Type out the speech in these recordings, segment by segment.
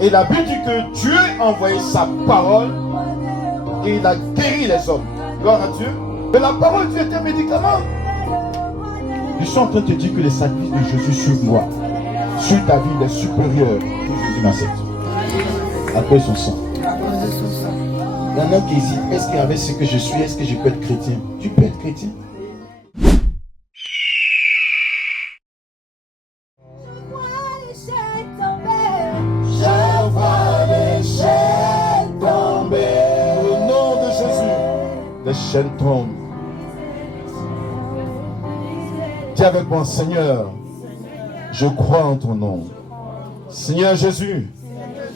Et la Bible dit que Dieu a envoyé sa parole et il a guéri les hommes. Gloire à Dieu. Mais la parole de Dieu est un médicament. Je suis en train de te dire que le sacrifice de Jésus sur moi, sur ta vie, il est supérieur que Jésus Nazareth. Après son sang. Il y en a qui hésitent. Est-ce qu'avec ce que je suis, est-ce que je peux être chrétien? Tu peux être chrétien. Les chaînes tombent. Dis avec moi, Seigneur, je crois en ton nom. Seigneur Jésus,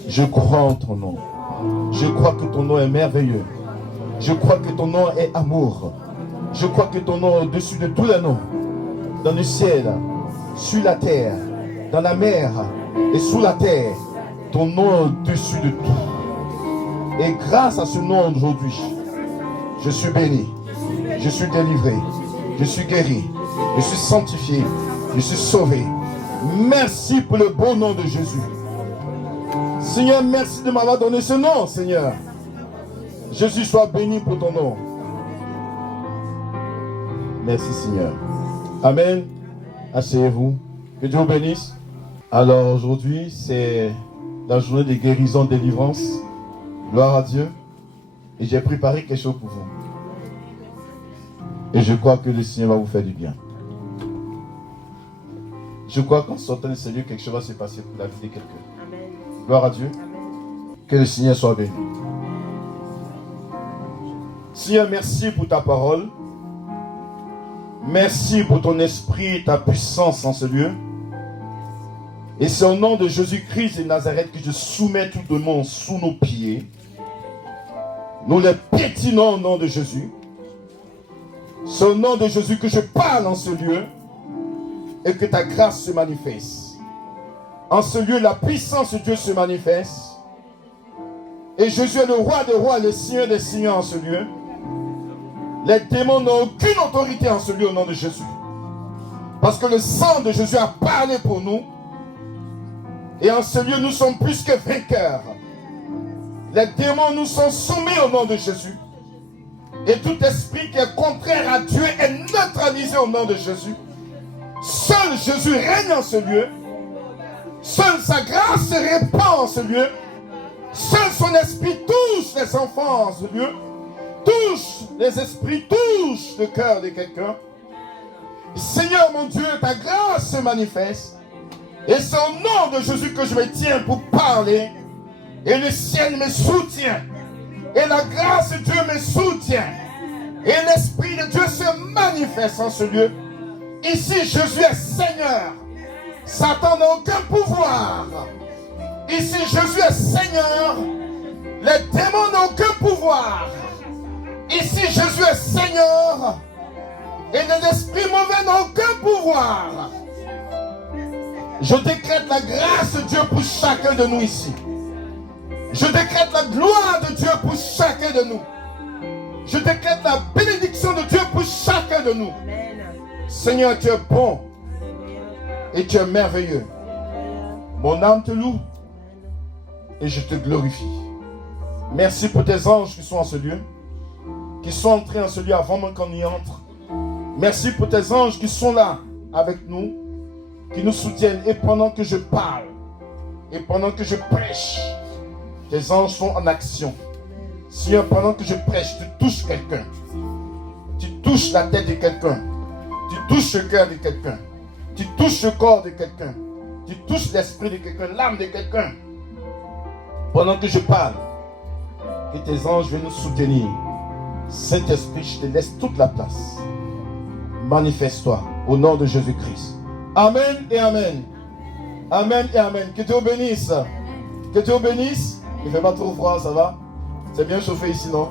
je crois en ton nom. Je crois que ton nom est merveilleux. Je crois que ton nom est amour. Je crois que ton nom est au-dessus de tous les noms. Dans le ciel, sur la terre, dans la mer et sous la terre, ton nom est au-dessus de tout. Et grâce à ce nom aujourd'hui, je suis béni, je suis délivré, je suis guéri, je suis sanctifié, je suis sauvé. Merci pour le beau nom de Jésus. Seigneur, merci de m'avoir donné ce nom, Seigneur. Jésus soit béni pour ton nom. Merci, Seigneur. Amen. Asseyez-vous. Que Dieu vous bénisse. Alors aujourd'hui, c'est la journée de guérison, délivrance. Gloire à Dieu. Et j'ai préparé quelque chose pour vous. Et je crois que le Seigneur va vous faire du bien. Je crois qu'en sortant de ce lieu, quelque chose va se passer pour la vie de quelqu'un. Gloire à Dieu. Amen. Que le Seigneur soit béni. Seigneur, merci pour ta parole. Merci pour ton esprit et ta puissance en ce lieu. Et c'est au nom de Jésus-Christ de Nazareth que je soumets tout le monde sous nos pieds. Nous les pétinons au nom de Jésus. C'est au nom de Jésus que je parle en ce lieu et que ta grâce se manifeste. En ce lieu, la puissance de Dieu se manifeste. Et Jésus est le roi des rois, le Seigneur des seigneurs en ce lieu. Les démons n'ont aucune autorité en ce lieu au nom de Jésus. Parce que le sang de Jésus a parlé pour nous. Et en ce lieu, nous sommes plus que vainqueurs. Les démons nous sont soumis au nom de Jésus. Et tout esprit qui est contraire à Dieu est neutralisé au nom de Jésus. Seul Jésus règne en ce lieu. Seule sa grâce se répand en ce lieu. Seul son esprit touche les enfants en ce lieu. Touche les esprits, touche le cœur de quelqu'un. Seigneur mon Dieu, ta grâce se manifeste. Et c'est au nom de Jésus que je me tiens pour parler. Et le ciel me soutient. Et la grâce de Dieu me soutient. Et l'Esprit de Dieu se manifeste en ce lieu. Ici, Jésus est Seigneur. Satan n'a aucun pouvoir. Ici, Jésus est Seigneur. Les démons n'ont aucun pouvoir. Ici, Jésus est Seigneur. Et les esprits mauvais n'ont aucun pouvoir. Je décrète la grâce de Dieu pour chacun de nous ici. Je décrète la gloire de Dieu pour chacun de nous. Je décrète la bénédiction de Dieu pour chacun de nous. Seigneur, tu es bon et tu es merveilleux. Mon âme te loue et je te glorifie. Merci pour tes anges qui sont en ce lieu, qui sont entrés en ce lieu avant même qu'on y entre. Merci pour tes anges qui sont là avec nous, qui nous soutiennent. Et pendant que je parle, et pendant que je prêche, tes anges sont en action. Seigneur, pendant que je prêche, tu touches quelqu'un. Tu touches la tête de quelqu'un. Tu touches le cœur de quelqu'un. Tu touches le corps de quelqu'un. Tu touches l'esprit de quelqu'un, l'âme de quelqu'un. Pendant que je parle, que tes anges viennent nous soutenir. Saint-Esprit, je te laisse toute la place. Manifeste-toi au nom de Jésus-Christ. Amen et Amen. Amen et Amen. Que Dieu vous bénisse. Que Dieu vous bénisse. Il ne fait pas trop froid, ça va? C'est bien chauffé ici, non?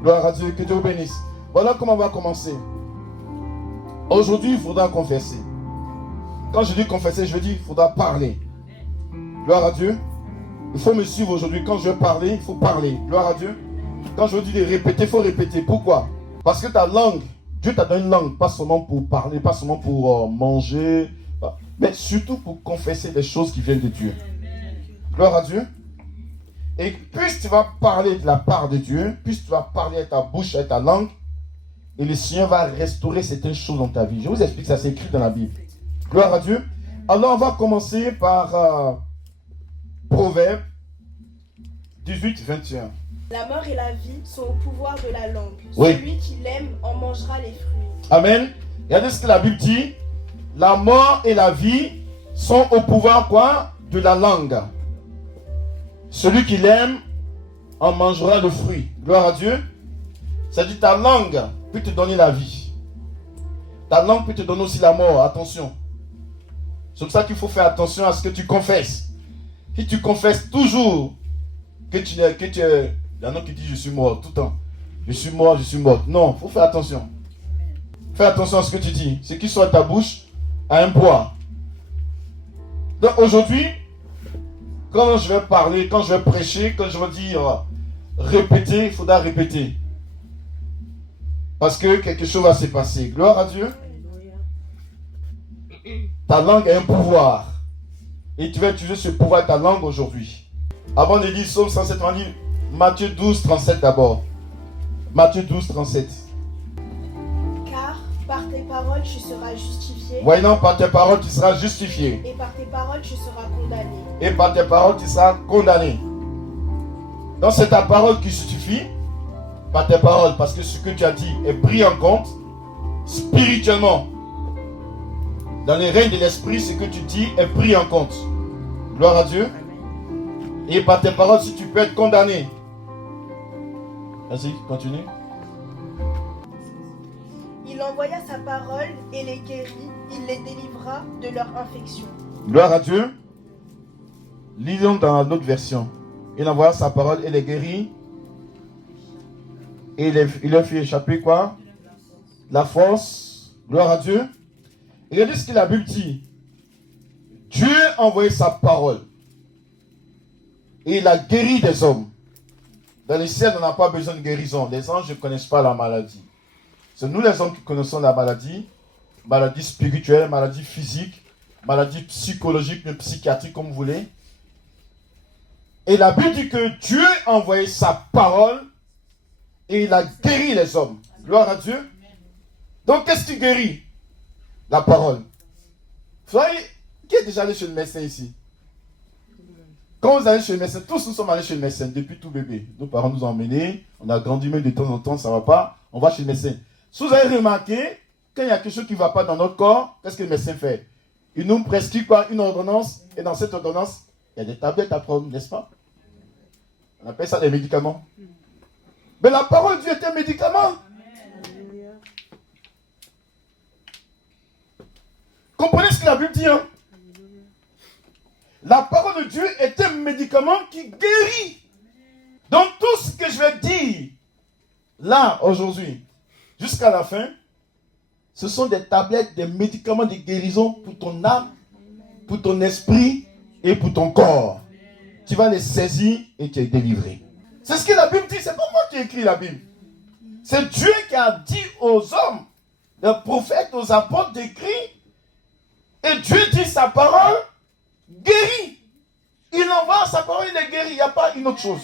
Gloire à Dieu. Que Dieu vous bénisse. Voilà comment on va commencer. Aujourd'hui, il faudra confesser. Quand je dis confesser, je dis il faudra parler. Gloire à Dieu. Il faut me suivre aujourd'hui. Quand je vais parler, il faut parler. Gloire à Dieu. Quand je dis de répéter, il faut répéter. Pourquoi? Parce que ta langue, Dieu t'a donné une langue, pas seulement pour parler, pas seulement pour manger, mais surtout pour confesser des choses qui viennent de Dieu. Gloire à Dieu. Et plus tu vas parler de la part de Dieu, plus tu vas parler avec ta bouche, avec ta langue, et le Seigneur va restaurer certaines choses dans ta vie. Je vous explique, ça c'est écrit dans la Bible. Gloire à Dieu. Alors on va commencer par Proverbe 18, 21. La mort et la vie sont au pouvoir de la langue. Oui. Celui qui l'aime en mangera les fruits. Amen. Regardez ce que la Bible dit. La mort et la vie sont au pouvoir quoi? De la langue. Celui qui l'aime en mangera le fruit. Gloire à Dieu. Ça dit ta langue peut te donner la vie. Ta langue peut te donner aussi la mort. Attention. C'est pour ça qu'il faut faire attention à ce que tu confesses. Si tu confesses toujours que tu es... Il y en a qui disent je suis mort tout le temps. Je suis mort, je suis mort. Non, il faut faire attention. Fais attention à ce que tu dis. Ce qui sort de ta bouche a un poids. Donc aujourd'hui, quand je vais parler, quand je vais prêcher, quand je vais dire répéter, il faudra répéter. Parce que quelque chose va se passer. Gloire à Dieu. Ta langue a un pouvoir. Et tu vas utiliser ce pouvoir de ta langue aujourd'hui. Avant de lire Psaume 107, on lit Matthieu 12, 37 d'abord. Matthieu 12, 37. Car par tes paroles tu seras justifié. Voyons, par tes paroles tu seras justifié. Et par tes paroles tu seras condamné. Et par tes paroles tu seras condamné. Donc c'est ta parole qui justifie. Par tes paroles, parce que ce que tu as dit est pris en compte spirituellement. Dans les règnes de l'esprit, ce que tu dis est pris en compte. Gloire à Dieu. Et par tes paroles, si tu peux être condamné. Vas-y, continue. Il envoya sa parole et les guérit. Il les délivra de leur infection. Gloire à Dieu. Lisons dans l'autre version. Il envoya sa parole et les guérit. Et il leur fit échapper quoi? La force. Gloire à Dieu. Et regardez ce que la Bible dit. Dieu a envoyé sa parole. Et il a guéri des hommes. Dans les ciels, on n'a pas besoin de guérison. Les anges ne connaissent pas la maladie. C'est nous les hommes qui connaissons la maladie. Maladie spirituelle, maladie physique, maladie psychologique, même psychiatrique, comme vous voulez. Et la Bible dit que Dieu a envoyé sa parole et il a guéri les hommes. Gloire à Dieu. Donc, qu'est-ce qui guérit? La parole. Vous savez, qui est déjà allé chez le médecin ici? Quand vous allez chez le médecin, tous nous sommes allés chez le médecin depuis tout bébé. Nos parents nous ont emmenés, on a grandi même de temps en temps, ça ne va pas, on va chez le médecin. Si vous avez remarqué, quand il y a quelque chose qui ne va pas dans notre corps, qu'est-ce que le médecin fait? Il nous prescrit quoi? Une ordonnance, et dans cette ordonnance, il y a des tablettes à prendre, n'est-ce pas? On appelle ça des médicaments. Mais la parole de Dieu est un médicament. Comprenez ce que la Bible dit, hein? La parole de Dieu est un médicament qui guérit. Donc tout ce que je vais dire là, aujourd'hui, jusqu'à la fin, ce sont des tablettes, des médicaments de guérison pour ton âme, pour ton esprit et pour ton corps. Tu vas les saisir et tu es délivré. C'est ce que la Bible dit, c'est pas moi qui ai écrit la Bible. C'est Dieu qui a dit aux hommes, aux prophètes, aux apôtres d'écrire. Et Dieu dit sa parole guérit. Il envoie sa parole, il est guéri. Il n'y a pas une autre chose.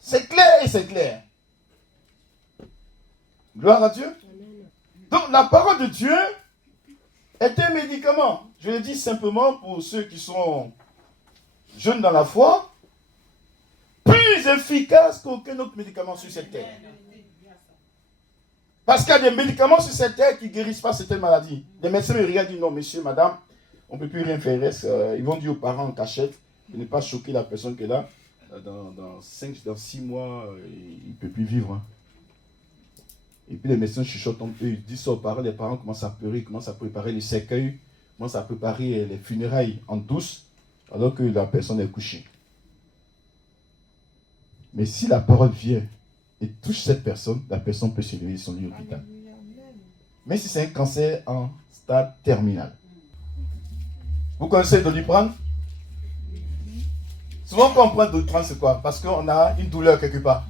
C'est clair et c'est clair. Gloire à Dieu. Donc la parole de Dieu est un médicament. Je le dis simplement pour ceux qui sont jeunes dans la foi. Plus efficace qu'aucun autre médicament sur cette terre. Parce qu'il y a des médicaments sur cette terre qui ne guérissent pas certaines maladies. Les médecins me regardent et disent non, monsieur, madame, on ne peut plus rien faire. Ils vont dire aux parents en cachette de ne pas choquer la personne qui est là. Dans 6 mois, il ne peut plus vivre. Hein. Et puis les médecins chuchotent entre eux, ils disent ça aux parents. Les parents commencent à pleurer, ils commencent à préparer les cercueils, commencent à préparer les funérailles en douce, alors que la personne est couchée. Mais si la parole vient et touche cette personne, la personne peut se lever de son lit à l'hôpital. Mais si c'est un cancer en stade terminal. Vous connaissez le Doliprane? Souvent quand on prend le Doliprane, c'est quoi? Parce qu'on a une douleur quelque part.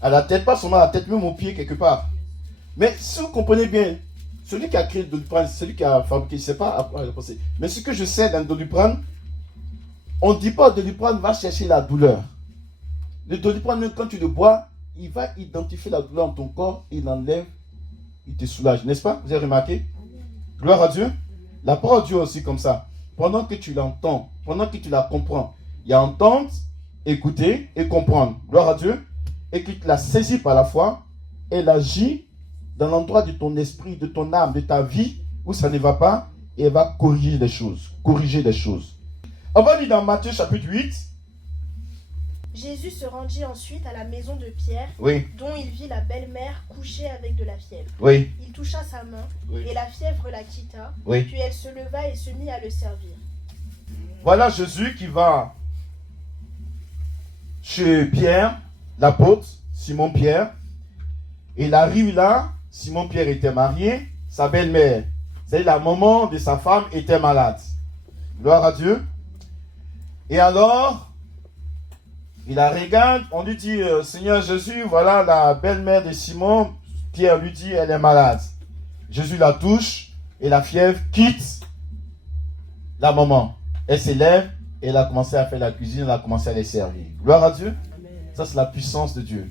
À la tête, pas seulement à la tête, même au pied quelque part. Mais si vous comprenez bien, celui qui a créé le Doliprane, celui qui a fabriqué, je ne sais pas à quoi il a pensé. Mais ce que je sais dans le Doliprane, On ne dit pas au Doliprane, va chercher la douleur. Le Doliprane, même quand tu le bois, il va identifier la douleur dans ton corps, il l'enlève, il te soulage. N'est-ce pas? Vous avez remarqué? Gloire à Dieu. La parole de Dieu aussi comme ça. Pendant que tu l'entends, pendant que tu la comprends, il y a entendre, écouter et comprendre. Gloire à Dieu. Et que tu la saisis par la foi, elle agit dans l'endroit de ton esprit, de ton âme, de ta vie, où ça ne va pas, et elle va corriger des choses. Corriger des choses. On va lire dans Matthieu chapitre 8. Jésus se rendit ensuite à la maison de Pierre, Oui, dont il vit la belle-mère couchée avec de la fièvre. oui, Il toucha sa main, Oui. et la fièvre la quitta, oui. puis elle se leva et se mit à le servir. Voilà Jésus qui va chez Pierre, l'apôtre, Simon-Pierre. Il arrive là, Simon-Pierre était marié, sa belle-mère, c'est la maman de sa femme, était malade. Gloire à Dieu. Et alors, il la regarde, on lui dit, Seigneur Jésus, voilà la belle-mère de Simon. Pierre lui dit, elle est malade. Jésus la touche et la fièvre quitte la maman. Elle s'élève et elle a commencé à faire la cuisine, elle a commencé à les servir. Gloire à Dieu. Ça, c'est la puissance de Dieu.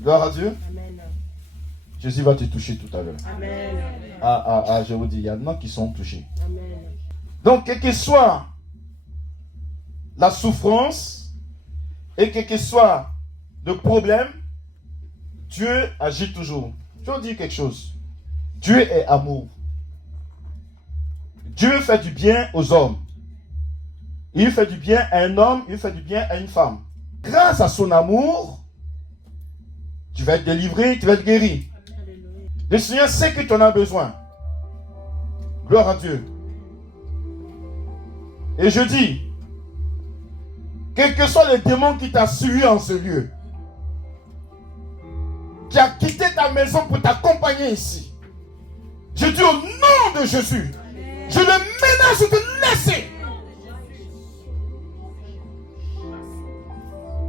Gloire à Dieu. Jésus va te toucher tout à l'heure. Je vous dis, il y en a qui sont touchés. Donc, quelle que soit la souffrance et quel que soit le problème, Dieu agit toujours. Je vais vous dire quelque chose. Dieu est amour. Dieu fait du bien aux hommes. Il fait du bien à un homme, il fait du bien à une femme. Grâce à son amour, tu vas être délivré, tu vas être guéri. Le Seigneur sait que tu en as besoin. Gloire à Dieu. Et je dis, quel que soit le démon qui t'a suivi en ce lieu, qui a quitté ta maison pour t'accompagner ici, je dis au nom de Jésus, je le menace de te laisser.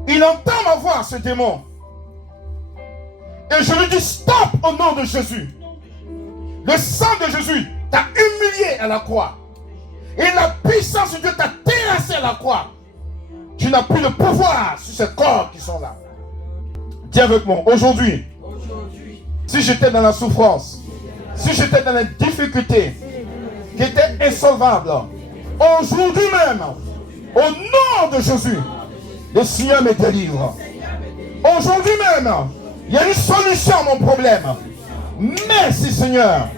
Il entend ma voix, ce démon. Et je lui dis stop au nom de Jésus. Le sang de Jésus t'a humilié à la croix. Et la puissance de Dieu t'a terrassé à la croix. Tu n'as plus de pouvoir sur ces corps qui sont là. Dis avec moi, aujourd'hui, si j'étais dans la souffrance, si j'étais dans la difficulté, qui était insolvable, aujourd'hui même, au nom de Jésus, le Seigneur me délivre. Aujourd'hui même, il y a une solution à mon problème. Merci Seigneur,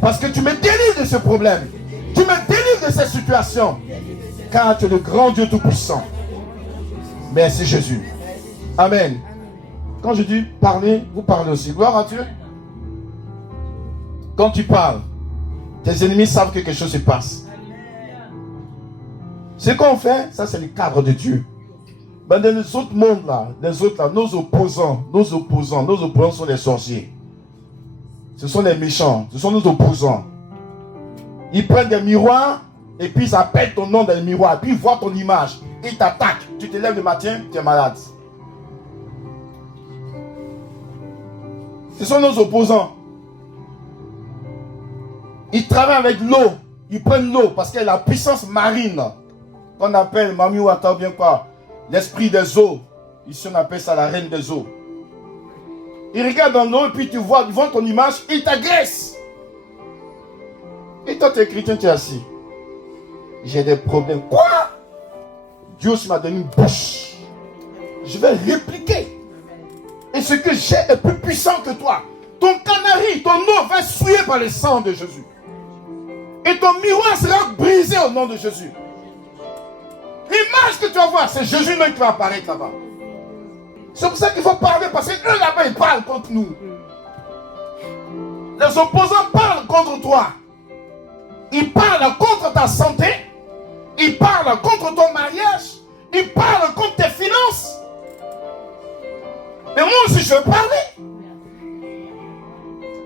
parce que tu me délivres de ce problème. Tu me délivres de cette situation, car tu es le grand Dieu Tout-Puissant. Merci Jésus. Amen. Quand je dis parler, vous parlez aussi. Gloire à Dieu. Quand tu parles, tes ennemis savent que quelque chose se passe. Ce qu'on fait, ça c'est le cadre de Dieu. Mais dans les autres mondes là, nos opposants sont les sorciers. Ce sont les méchants, ce sont nos opposants. Ils prennent des miroirs et puis ils appellent ton nom dans les miroirs, puis ils voient ton image, ils t'attaquent. Tu te lèves le matin, tu es malade. Ce sont nos opposants. Ils travaillent avec l'eau, ils prennent l'eau parce qu'il y a la puissance marine qu'on appelle Mami Wata bien quoi. L'esprit des eaux. Ici on appelle ça la reine des eaux. Ils regardent dans l'eau et puis tu vois, ils voient ton image, ils t'agressent. Et toi tu es chrétien, tu es assis. J'ai des problèmes. Quoi? Dieu aussi m'a donné une bouche. Je vais répliquer. Et ce que j'ai est plus puissant que toi. Ton canari, ton eau va être souillé par le sang de Jésus. Et ton miroir sera brisé au nom de Jésus. L'image que tu vas voir, c'est Jésus même qui va apparaître là-bas. C'est pour ça qu'il faut parler, parce qu'eux là-bas, ils parlent contre nous. Les opposants parlent contre toi. Ils parlent contre ta santé. Ils parlent contre ton mariage. Ils parlent contre tes finances. Mais moi aussi, je veux parler.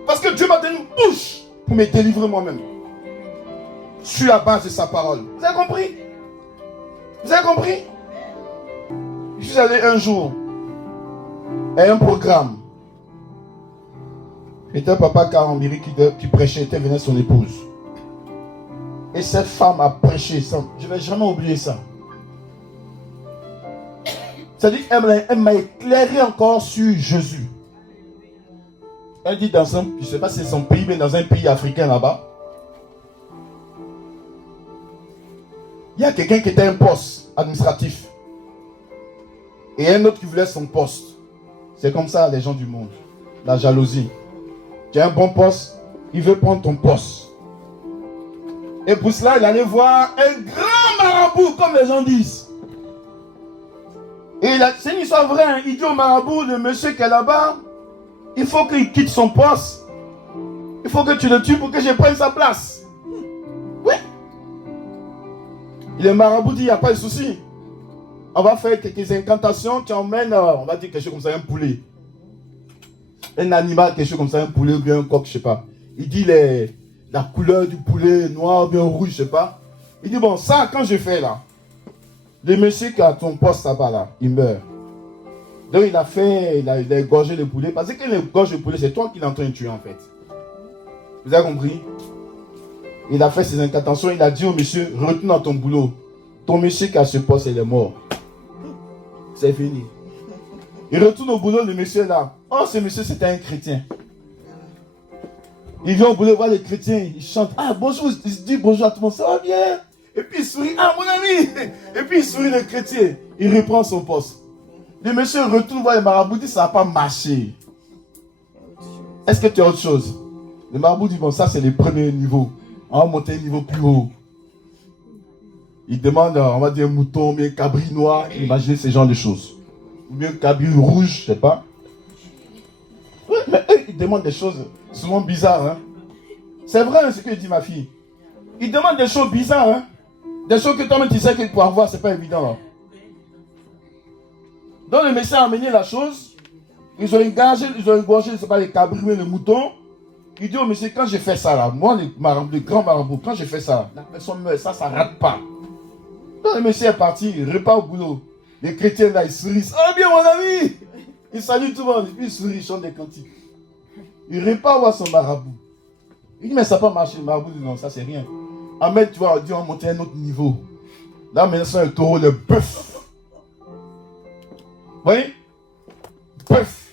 Parce que Dieu m'a donné une bouche pour me délivrer moi-même. Sur la base de sa parole. Vous avez compris? Vous avez compris? Je suis allé un jour à un programme. C'était un papa Karambiri qui prêchait, était venu son épouse. Et cette femme a prêché, ça, je ne vais jamais oublier ça. C'est-à-dire qu'elle m'a éclairé encore sur Jésus. Elle dit dans un, je ne sais pas si c'est son pays, mais dans un pays africain là-bas, il y a quelqu'un qui était un poste administratif. Et un autre qui voulait son poste. C'est comme ça les gens du monde. La jalousie. Tu as un bon poste, il veut prendre ton poste. Et pour cela, il allait voir un grand marabout, comme les gens disent. Et c'est une histoire vraie. Hein. Il dit au marabout, le monsieur qui est là-bas, il faut qu'il quitte son poste. Il faut que tu le tues pour que je prenne sa place. Oui. Et le marabout dit, il n'y a pas de souci. On va faire quelques incantations. Tu emmènes, on va dire quelque chose comme ça, un poulet. Un animal, quelque chose comme ça, un poulet ou bien un coq, je ne sais pas. Il dit la couleur du poulet, noir ou bien rouge, je ne sais pas. Il dit, bon, ça, quand je fais là, le monsieur qui a ton poste là-bas, là, il meurt. Donc il a égorgé le poulet. Parce que quand il égorge le poulet, c'est toi qui l'es en train de tuer en fait. Vous avez compris? Il a fait ses incantations, il a dit au monsieur, retourne dans ton boulot. Ton monsieur qui a ce poste, il est mort. C'est fini. Il retourne au boulot, le monsieur là. Oh, ce monsieur, c'était un chrétien. Il vient au boulot, voir les chrétiens, il chante. Ah, bonjour, il se dit bonjour à tout le monde, ça va bien? Et puis il sourit, ah, mon ami! Et puis il sourit le chrétien. Il reprend son poste. Le monsieur retourne voir le marabout, dit ça n'a pas marché. Est-ce que tu as autre chose? Le marabout dit, bon, ça c'est le premier niveau. On va monter un niveau plus haut. Il demande, on va dire, un mouton, bien un cabri noir. Imaginez ce genre de choses. Ou bien un cabri rouge, je ne sais pas. Oui, mais eux, ils demandent des choses souvent bizarres. Hein. C'est vrai hein, ce que dit ma fille. Ils demandent des choses bizarres. Hein. Des choses que toi-même tu sais que pour avoir, ce n'est pas évident. Hein. Donc le monsieur a amené la chose. Ils ont égorgé, je ne sais pas, les cabris, mais le mouton. Il dit au monsieur, quand je fais ça là, moi, le grand marabout, quand je fais ça, la personne meurt, ça ne rate pas. Donc le monsieur est parti, il repart au boulot. Les chrétiens là, ils sourient. Oh bien mon ami! Il salue tout le monde, et puis il sourit, il chante des cantiques. Il repart voir son marabout. Il dit, mais ça n'a pas marché. Le marabout dit, non, ça c'est rien. Ahmed, tu vois, on dit, on va monter à un autre niveau. Là, maintenant, c'est un taureau, le bœuf. Vous voyez? Bœuf.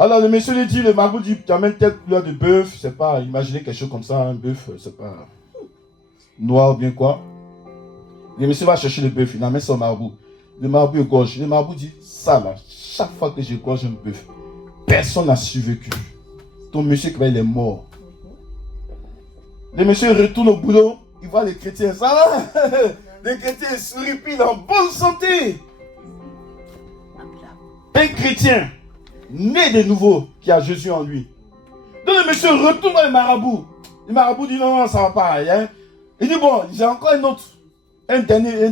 Alors le monsieur lui dit, le marabout dit, tu amènes telle couleur de bœuf, c'est pas, imaginez quelque chose comme ça, un bœuf, c'est pas noir ou bien quoi. Le monsieur va chercher le bœuf, il amène son marabout. Le marabout égorge. Le marabout dit, ça là, chaque fois que j'égorge un bœuf, personne n'a survécu. Ton monsieur il est mort. Le monsieur retourne au boulot, il voit les chrétiens, ça va? Les chrétiens sourient, puis il est en bonne santé. Un chrétien né de nouveau, qui a Jésus en lui. Donc le monsieur retourne dans le marabout. Le marabout dit non, ça va pas. Hein? Il dit bon, j'ai encore un autre. Un dernier,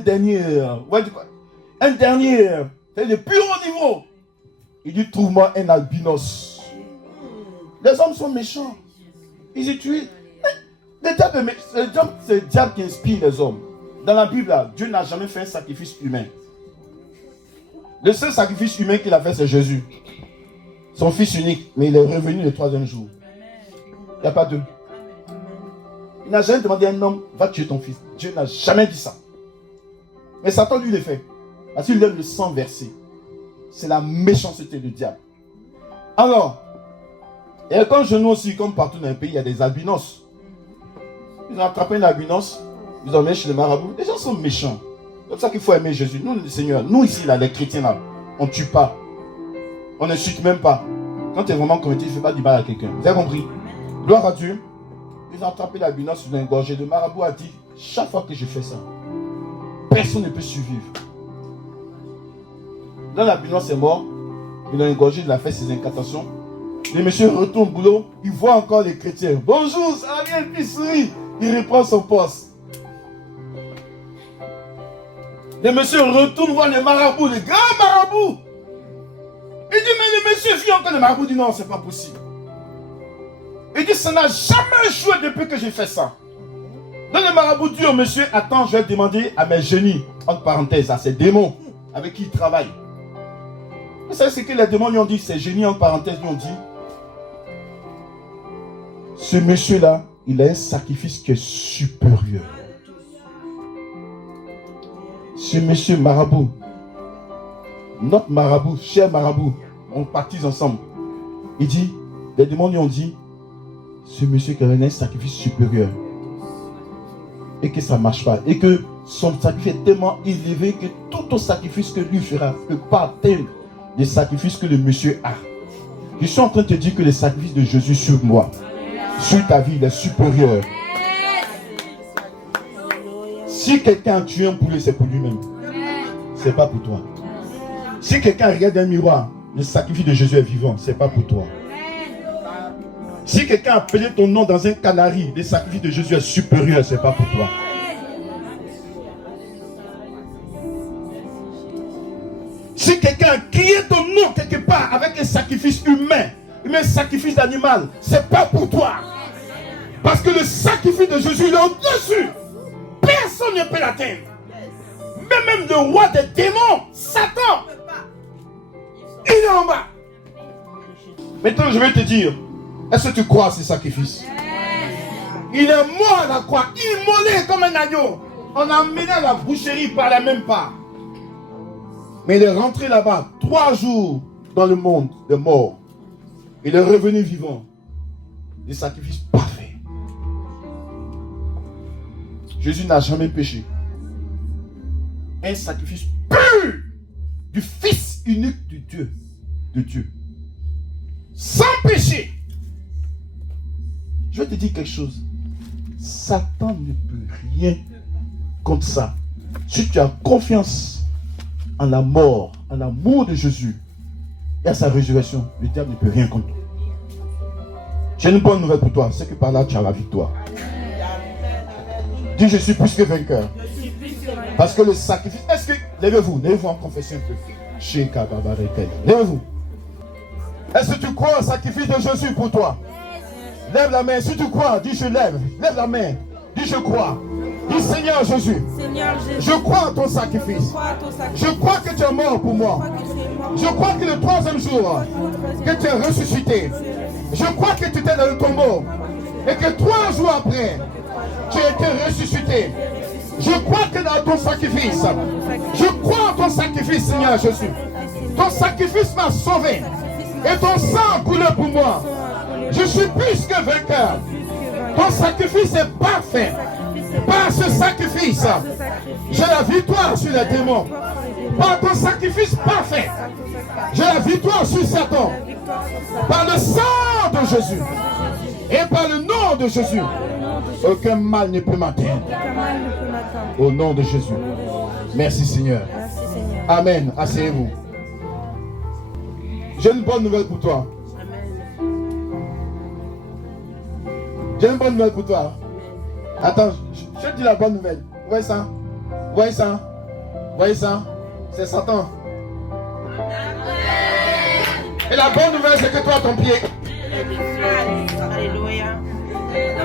c'est le plus haut niveau. Il dit trouve-moi un albinos. Les hommes sont méchants. Ils disent tu es. C'est le diable qui inspire les hommes. Dans la Bible, là, Dieu n'a jamais fait un sacrifice humain. Le seul sacrifice humain qu'il a fait, c'est Jésus. Son fils unique, mais il est revenu le 3e jour. Il n'y a pas deux. Il n'a jamais demandé à un homme, va tuer ton fils. Dieu n'a jamais dit ça. Mais Satan lui le fait. Parce qu'il aime le sang versé. C'est la méchanceté du diable. Alors, et quand je nous aussi, comme partout dans le pays, il y a des albinos. Ils ont attrapé un albinos, ils ont mis chez les marabouts. Les gens sont méchants. C'est pour ça qu'il faut aimer Jésus. Nous, le Seigneur, nous ici, là, les chrétiens, là, on ne tue pas. On n'insulte même pas. Quand tu es vraiment converti, tu ne fais pas du mal à quelqu'un. Vous avez compris? Gloire à Dieu. Ils ont attrapé l'albinos, ils l'ont égorgé. Le marabout a dit, chaque fois que je fais ça, personne ne peut survivre. Là, l'albinos est mort. Ils l'ont égorgé, il a fait ses incantations. Le monsieur retourne au boulot, il voit encore les chrétiens. Bonjour, ça va bien, puis il sourit. Il reprend son poste. Le monsieur retourne voir le marabout, le grand marabout. Il dit, mais le monsieur vit encore. Le marabout dit, non, c'est pas possible. Il dit, ça n'a jamais échoué depuis que j'ai fait ça. Donc le marabout dit au monsieur, attends, je vais demander à mes génies, entre parenthèses, à ces démons avec qui il travaille. Vous savez ce que les démons lui ont dit, ces génies, entre parenthèses, lui ont dit, ce monsieur-là, il a un sacrifice qui est supérieur. Ce monsieur marabout, notre marabout, cher marabout, on partise ensemble. Il dit, les démons lui ont dit, ce monsieur qui a un sacrifice supérieur. Et que ça ne marche pas. Et que son sacrifice est tellement élevé que tout au sacrifice que lui fera ne peut pas atteindre les sacrifices que le monsieur a. Je suis en train de te dire que le sacrifice de Jésus sur moi, sur ta vie, il est supérieur. Si quelqu'un a tué un poulet, c'est pour lui-même. C'est pas pour toi. Si quelqu'un regarde un miroir, le sacrifice de Jésus est vivant, c'est pas pour toi. Si quelqu'un a appelé ton nom dans un canari, le sacrifice de Jésus est supérieur, c'est pas pour toi. Si quelqu'un a crié ton nom quelque part avec un sacrifice humain, un sacrifice d'animal, c'est pas pour toi. Parce que le sacrifice de Jésus, il est au-dessus. Personne ne peut l'atteindre. Mais même le roi des démons, Satan, il est en bas. Maintenant, je vais te dire, est-ce que tu crois à ce sacrifice? Il est mort à la croix, immolé comme un agneau. On a emmené à la boucherie par la même part. Mais il est rentré là-bas 3 jours dans le monde de mort. Il est revenu vivant. Le sacrifice parfait. Jésus n'a jamais péché. Un sacrifice pur du Fils unique de Dieu. Sans péché. Je vais te dire quelque chose. Satan ne peut rien contre ça. Si tu as confiance en la mort, en l'amour de Jésus et à sa résurrection, le diable ne peut rien contre toi. J'ai une bonne nouvelle pour toi, c'est que par là tu as la victoire. Dis, je suis plus que vainqueur. Parce que le sacrifice, est-ce que, levez-vous en confession un peu. Levez-vous. Est-ce que tu crois au sacrifice de Jésus pour toi? Lève la main, si tu crois, dis je lève. Lève la main, dis je crois. Dis Seigneur Jésus, je crois à ton sacrifice. Je crois que tu es mort pour moi. Je crois que le 3e jour, que tu es ressuscité. Je crois que tu étais dans le tombeau. Et que 3 jours après, tu as été ressuscité. Je crois que dans ton sacrifice, je crois en ton sacrifice, Seigneur Jésus. Ton sacrifice m'a sauvé. Et ton sang a coulé pour moi. Je suis plus que vainqueur. Ton sacrifice est parfait. Par ce sacrifice, j'ai la victoire sur les démons. Par ton sacrifice parfait, j'ai la victoire sur Satan. Par le sang de Jésus et par le nom de Jésus, aucun mal ne peut m'atteindre. Au nom de Jésus. Merci Seigneur. Amen. Asseyez-vous. J'ai une bonne nouvelle pour toi. J'ai une bonne nouvelle pour toi. Attends, je te dis la bonne nouvelle. Vous voyez ça? Vous voyez ça? Vous voyez ça? C'est Satan. Et la bonne nouvelle, c'est que toi, ton pied. Alléluia.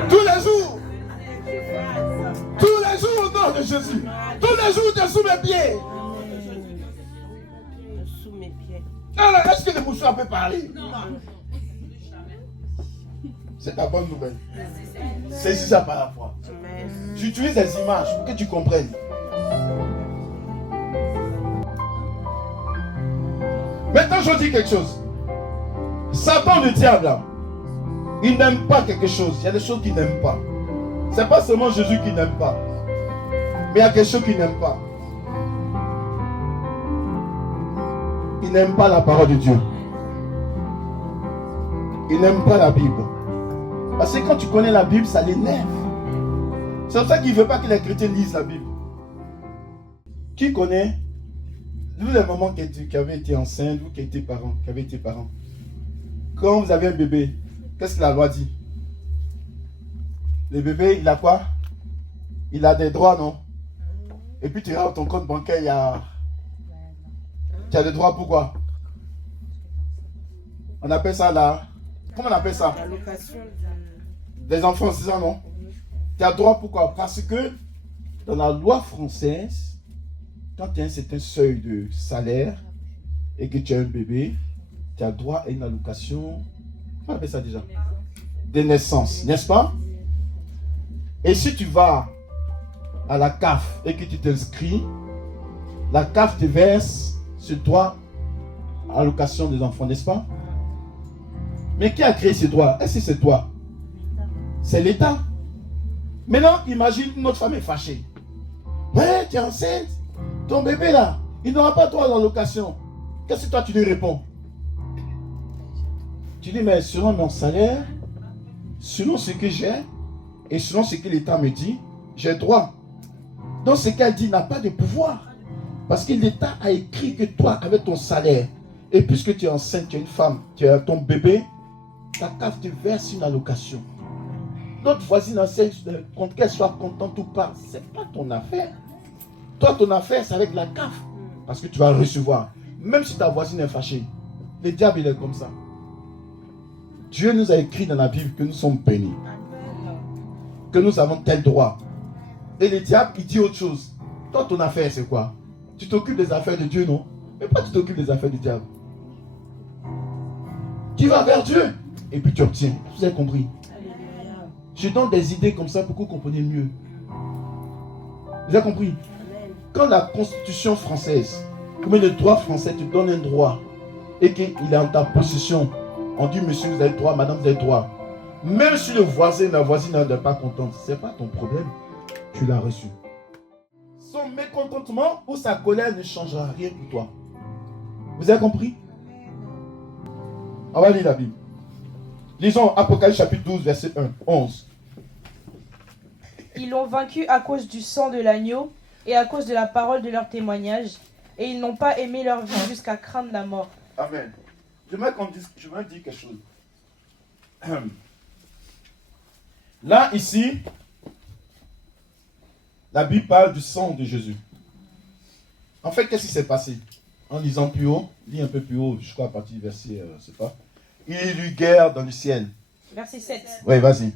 Tous les jours. Tous les jours au nom de Jésus. Tous les jours, tu es sous mes pieds. Sous mes pieds. Alors, est-ce que le mouchoir peut parler? C'est ta bonne nouvelle. Saisis ça par la foi. J'utilise des images pour que tu comprennes. Maintenant, je dis quelque chose. Satan, le diable, là, il n'aime pas quelque chose. Il y a des choses qu'il n'aime pas. C'est pas seulement Jésus qui n'aime pas. Mais il y a quelque chose qu'il n'aime pas. Il n'aime pas la parole de Dieu. Il n'aime pas la Bible. Parce que quand tu connais la Bible, ça l'énerve. C'est pour ça qu'il ne veut pas que les chrétiens lisent la Bible. Qui connaît, vous les mamans qui avaient été enceintes, vous qui avez été parents, quand vous avez un bébé, qu'est-ce que la loi dit? Le bébé, il a quoi? Il a des droits, non? Et puis tu regardes ton compte bancaire, tu as des droits, pourquoi? On appelle ça là. Comment on appelle ça? L'allocation des enfants, c'est ça, non? Tu as droit, pourquoi? Parce que dans la loi française, quand tu as un certain seuil de salaire et que tu as un bébé, tu as droit à une allocation, comment on appelle ça déjà? De naissance, n'est-ce pas? Et si tu vas à la CAF et que tu t'inscris, la CAF te verse ce droit à l'allocation des enfants, n'est-ce pas? Mais qui a créé ce droit? Est-ce que c'est toi? C'est l'État. Maintenant, imagine notre femme est fâchée. Ouais, tu es enceinte. Ton bébé là, il n'aura pas droit à l'allocation. Qu'est-ce que toi tu lui réponds? Tu dis, mais selon mon salaire, selon ce que j'ai, et selon ce que l'État me dit, j'ai droit. Donc ce qu'elle dit n'a pas de pouvoir. Parce que l'État a écrit que toi, avec ton salaire, et puisque tu es enceinte, tu es une femme, tu as ton bébé, ta CAF te verse une allocation. Notre voisine enceinte, qu'elle soit contente ou pas, ce n'est pas ton affaire. Toi, ton affaire, c'est avec la CAF. Parce que tu vas recevoir. Même si ta voisine est fâchée. Le diable, il est comme ça. Dieu nous a écrit dans la Bible que nous sommes bénis. Que nous avons tel droit. Et le diable, il dit autre chose. Toi, ton affaire, c'est quoi? Tu t'occupes des affaires de Dieu, non? Mais pas tu t'occupes des affaires du diable. Tu vas vers Dieu. Et puis tu obtiens. Vous avez compris? Je donne des idées comme ça pour que vous compreniez mieux. Vous avez compris? Quand la Constitution française, comme le droit français te donne un droit et qu'il est en ta possession, on dit monsieur vous avez le droit, madame vous avez le droit. Même si le voisin, la voisine n'est pas contente, ce n'est pas ton problème. Tu l'as reçu. Son mécontentement ou sa colère ne changera rien pour toi. Vous avez compris? On va lire la Bible. Lisons Apocalypse chapitre 12, verset 1, 11. Ils l'ont vaincu à cause du sang de l'agneau et à cause de la parole de leur témoignage, et ils n'ont pas aimé leur vie jusqu'à craindre la mort. Amen. Je veux dire quelque chose. Là, ici, la Bible parle du sang de Jésus. En fait, qu'est-ce qui s'est passé? En lisant plus haut, lis un peu plus haut, je crois à partir du verset, je ne sais pas. Il y eut guerre dans le ciel. Verset 7. Oui, vas-y.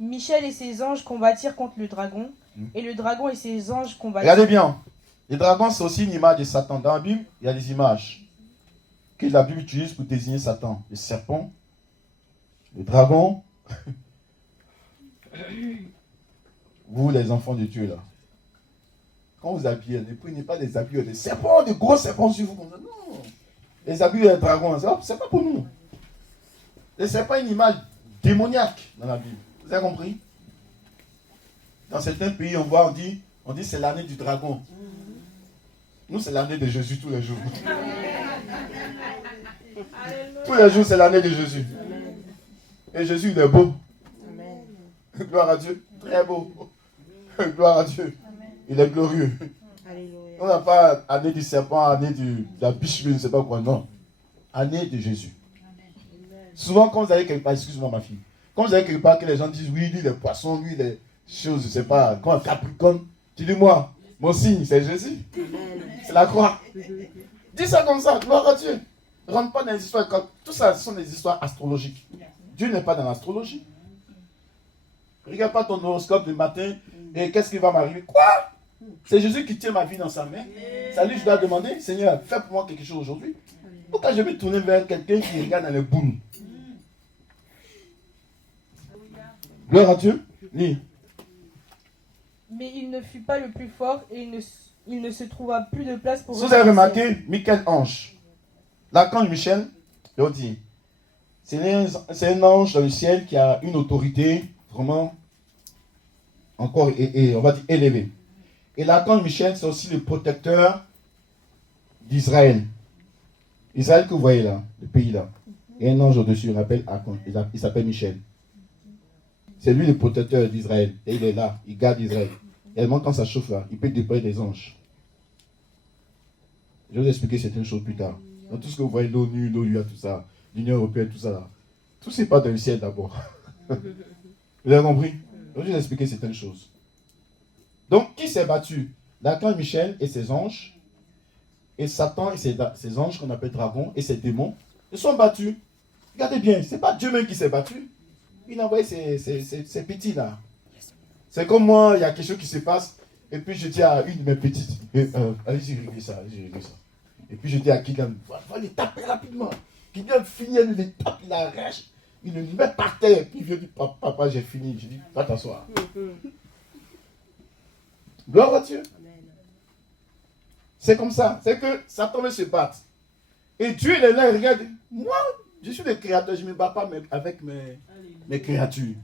Michel et ses anges combattirent contre le dragon, et le dragon et ses anges combattirent. Regardez bien. Le dragon, c'est aussi une image de Satan. Dans la Bible, il y a des images que la Bible utilise pour désigner Satan. Le serpent, le dragon. Vous, les enfants de Dieu, là. Quand vous habillez, ne prenez pas des habits de serpents, de gros serpents sur vous. Non. Les habits de dragon, c'est pas pour nous. Le serpent est une image démoniaque dans la Bible. Vous avez compris? Dans certains pays, on dit c'est l'année du dragon. Nous, c'est l'année de Jésus tous les jours. Tous les jours, c'est l'année de Jésus. Et Jésus, il est beau. Gloire à Dieu. Très beau. Gloire à Dieu. Il est glorieux. On n'a pas année du serpent, année de la biche, je ne sais pas quoi. Non. Année de Jésus. Souvent, quand vous allez quelque part, excuse-moi ma fille, quand vous allez quelque part, que les gens disent oui, lui, les poissons, lui, les choses, je ne sais pas, quand un Capricorne, tu dis moi, mon signe, c'est Jésus. C'est la croix. Dis ça comme ça, gloire à Dieu. Ne rentre pas dans les histoires. Tout ça, ce sont des histoires astrologiques. Dieu n'est pas dans l'astrologie. Regarde pas ton horoscope le matin et qu'est-ce qui va m'arriver? Quoi? C'est Jésus qui tient ma vie dans sa main. C'est à lui que je dois demander, Seigneur, fais pour moi quelque chose aujourd'hui. Pourquoi je vais me tourner vers quelqu'un qui regarde dans les boules? Gloire à Dieu. Lis. Mais il ne fut pas le plus fort et il ne se trouva plus de place pour... Si vous avez remarqué, Michel-Ange, l'archange Michel, je dis, c'est un ange dans le ciel qui a une autorité vraiment encore, on va dire, élevée. Et l'archange Michel, c'est aussi le protecteur d'Israël. Israël que vous voyez là, le pays là. Il y a un ange au-dessus, il s'appelle Michel. C'est lui le protecteur d'Israël. Et il est là, il garde Israël. Et quand ça chauffe là, il peut déployer des anges. Je vais vous expliquer certaines choses plus tard. Dans tout ce que vous voyez, l'ONU, l'OUA, tout ça, l'Union Européenne, tout ça là. Tout c'est pas dans le ciel d'abord. Vous avez compris? Je vais vous expliquer certaines choses. Donc, qui s'est battu? L'archange Michel et ses anges. Et Satan et ses anges, qu'on appelle dragons, et ses démons, ils sont battus. Regardez bien, ce n'est pas Dieu même qui s'est battu. Il a envoyé ces petits là. C'est comme moi, il y a quelque chose qui se passe, et puis je dis à une de mes petites, allez-y, réglez ça, Et puis je dis à Kylian, va les taper rapidement. Kylian finit, il les tape, il l'arrache, il le met par terre, puis il vient dire, papa, j'ai fini. Je dis, va t'asseoir. Gloire à Dieu. C'est comme ça. C'est que Satan veut se battre. Et Dieu, il est là, il regarde. Moi, je suis le créateur, je ne me bats pas avec mes créatures.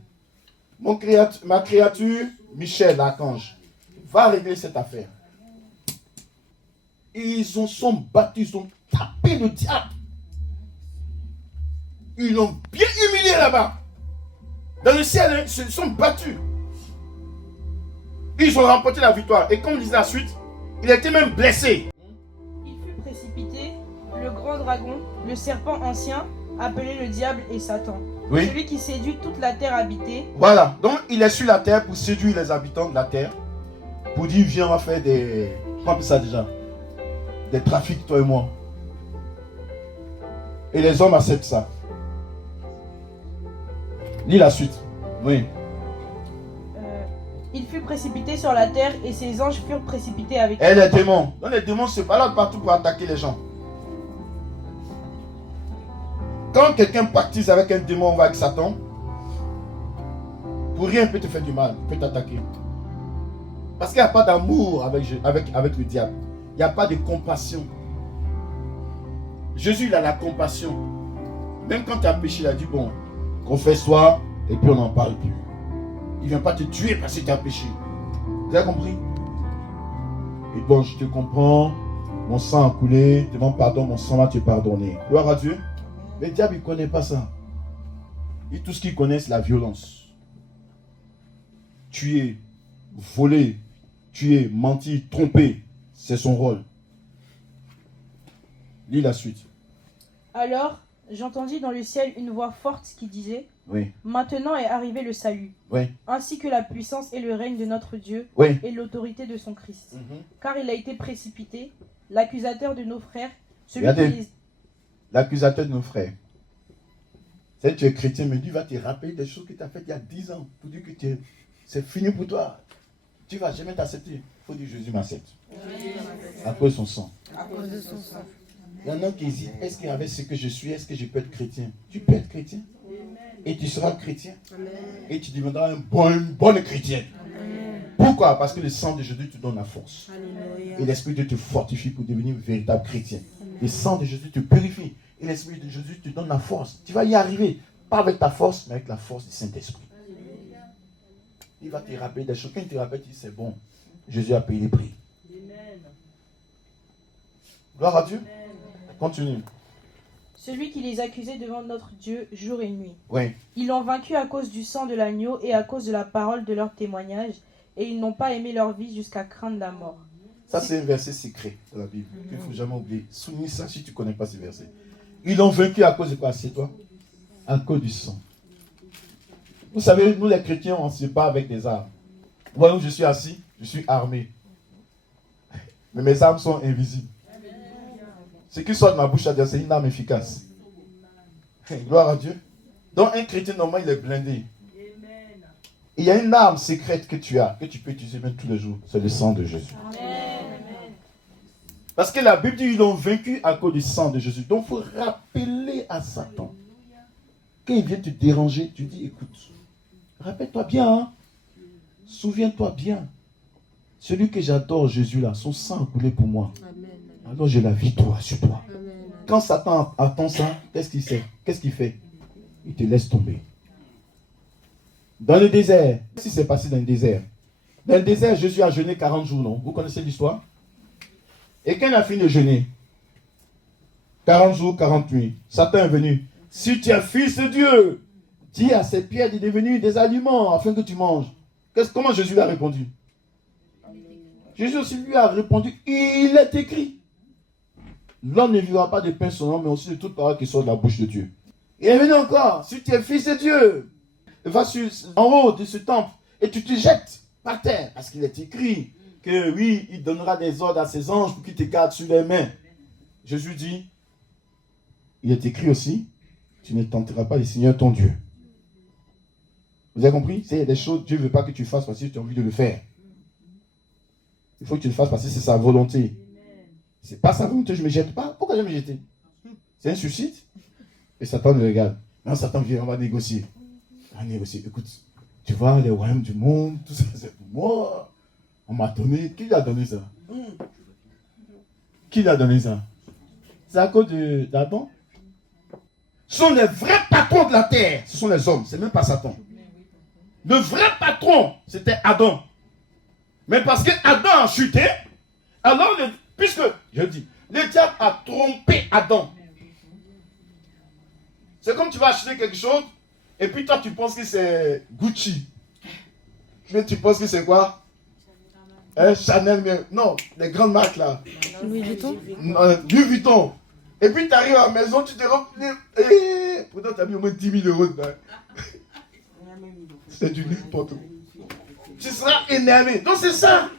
Ma créature, Michel, l'archange, va régler cette affaire. Et ils sont battus, ils ont tapé le diable. Ils l'ont bien humilié là-bas. Dans le ciel, ils se sont battus. Ils ont remporté la victoire. Et comme on disait la suite, il a été même blessé. Il fut précipité, le grand dragon, le serpent ancien, appelé le diable et Satan. Oui. Celui qui séduit toute la terre habitée. Voilà. Donc, il est sur la terre pour séduire les habitants de la terre. Pour dire, viens, on va faire des... Comment on appelle ça déjà? Des trafics, toi et moi. Et les hommes acceptent ça. Lis la suite. Oui. Il fut précipité sur la terre et ses anges furent précipités avec lui. Et les démons. Donc, les démons se baladent partout pour attaquer les gens. Quand quelqu'un pactise avec un démon, on va avec Satan. Pour rien, il peut te faire du mal. Il peut t'attaquer. Parce qu'il n'y a pas d'amour avec le diable. Il n'y a pas de compassion. Jésus, il a la compassion. Même quand tu as péché, il a dit, bon, confesse-toi, et puis on n'en parle plus. Il ne vient pas te tuer parce que tu as péché. Vous avez compris? Et bon, je te comprends. Mon sang a coulé. Demande pardon, mon sang va te pardonner. Gloire à Dieu. Le diable, il ne connaît pas ça. Et tout ce qu'il connaît, c'est la violence. Tuer, voler, tuer, mentir, tromper. C'est son rôle. Lis la suite. Alors, j'entendis dans le ciel une voix forte qui disait: Oui. Maintenant est arrivé le salut, Oui. ainsi que la puissance et le règne de notre Dieu Oui. et l'autorité de son Christ. Mhm. Car il a été précipité, l'accusateur de nos frères, celui Regardez. qui les... L'accusateur de nos frères. Si tu es chrétien, mais Dieu va te rappeler des choses que tu as faites il y a 10 ans pour dire que c'est fini pour toi. Tu ne vas jamais t'accepter. Il faut dire Jésus m'accepte. À cause de son sang. Il y en a qui hésitent. Est-ce qu'avec ce que je suis, est-ce que je peux être chrétien? Tu peux être chrétien. Et tu seras chrétien. Et tu deviendras une bonne chrétienne. Pourquoi? Parce que le sang de Jésus te donne la force. Et l'Esprit de Dieu te fortifie pour devenir un véritable chrétien. Le sang de Jésus te purifie. Et l'Esprit de Jésus te donne la force. Tu vas y arriver. Pas avec ta force, mais avec la force du Saint-Esprit. Il va te rappeler des choses. Quand il te rappelle, tu dis c'est bon. Jésus a payé les prix. Gloire à Dieu. Continue. Celui qui les accusait devant notre Dieu jour et nuit. Oui. Ils l'ont vaincu à cause du sang de l'agneau et à cause de la parole de leur témoignage, et ils n'ont pas aimé leur vie jusqu'à craindre la mort. Ça, c'est un verset secret de la Bible qu'il ne faut jamais oublier. Souligne ça si tu ne connais pas ce verset. Ils l'ont vaincu à cause de quoi? C'est toi? À cause du sang. Vous savez, nous les chrétiens, on ne se bat avec des armes. Vous voyez où je suis assis? Je suis armé. Mais mes armes sont invisibles. Ce qui sort de ma bouche à dire, c'est une arme efficace. Gloire à Dieu. Donc un chrétien, normalement, il est blindé. Il y a une arme secrète que tu as, que tu peux utiliser même tous les jours. C'est le sang de Jésus. Parce que la Bible dit qu'ils l'ont vaincu à cause du sang de Jésus. Donc il faut rappeler à Satan. Quand il vient te déranger, tu dis, écoute, rappelle-toi bien, hein? Souviens-toi bien. Celui que j'adore, Jésus là, son sang a coulé pour moi. Alors j'ai la victoire sur toi. Quand Satan attend ça, qu'est-ce qu'il fait? Qu'est-ce qu'il fait? Il te laisse tomber. Dans le désert, qu'est-ce qui s'est passé dans le désert? Dans le désert, Jésus a jeûné 40 jours, non? Vous connaissez l'histoire? Et quand il a fini de jeûner, 40 jours, 40 nuits, Satan est venu. Si tu es fils de Dieu, dis à ces pierres de devenir des aliments afin que tu manges. Comment Jésus lui a répondu? Jésus aussi lui a répondu, il est écrit. L'homme ne vivra pas de pain seulement, mais aussi de toute parole qui sort de la bouche de Dieu. Il est venu encore, si tu es fils de Dieu, va en haut de ce temple et tu te jettes par terre, parce qu'il est écrit que oui, il donnera des ordres à ses anges pour qu'ils te gardent sur les mains. Jésus dit, il est écrit aussi, tu ne tenteras pas le Seigneur ton Dieu. Vous avez compris? Il y a des choses, Dieu ne veut pas que tu fasses parce que tu as envie de le faire. Il faut que tu le fasses parce que c'est sa volonté. C'est pas sa volonté, je ne me jette pas. Pourquoi je vais me jeter? C'est un suicide. Et Satan le regarde. Non, Satan vient, on va négocier. On va négocier. Écoute, tu vois, les royaumes du monde, tout ça, c'est pour moi. On m'a donné. Qui lui a donné ça? Qui l'a donné ça? C'est à cause d'Adam. Ce sont les vrais patrons de la terre. Ce sont les hommes. C'est même pas Satan. Le vrai patron, c'était Adam. Mais parce que Adam a chuté, alors, puisque, je dis, le diable a trompé Adam. C'est comme tu vas acheter quelque chose, et puis toi tu penses que c'est Gucci. Mais tu penses que c'est quoi? Chanel, mais non, les grandes marques là. Louis Vuitton. Louis Vuitton. Et puis tu arrives à la maison, tu te remplis. Pourtant tu as mis au moins 10 000 euros dedans. C'est du n'importe quoi. Tu seras énervé. Donc c'est ça.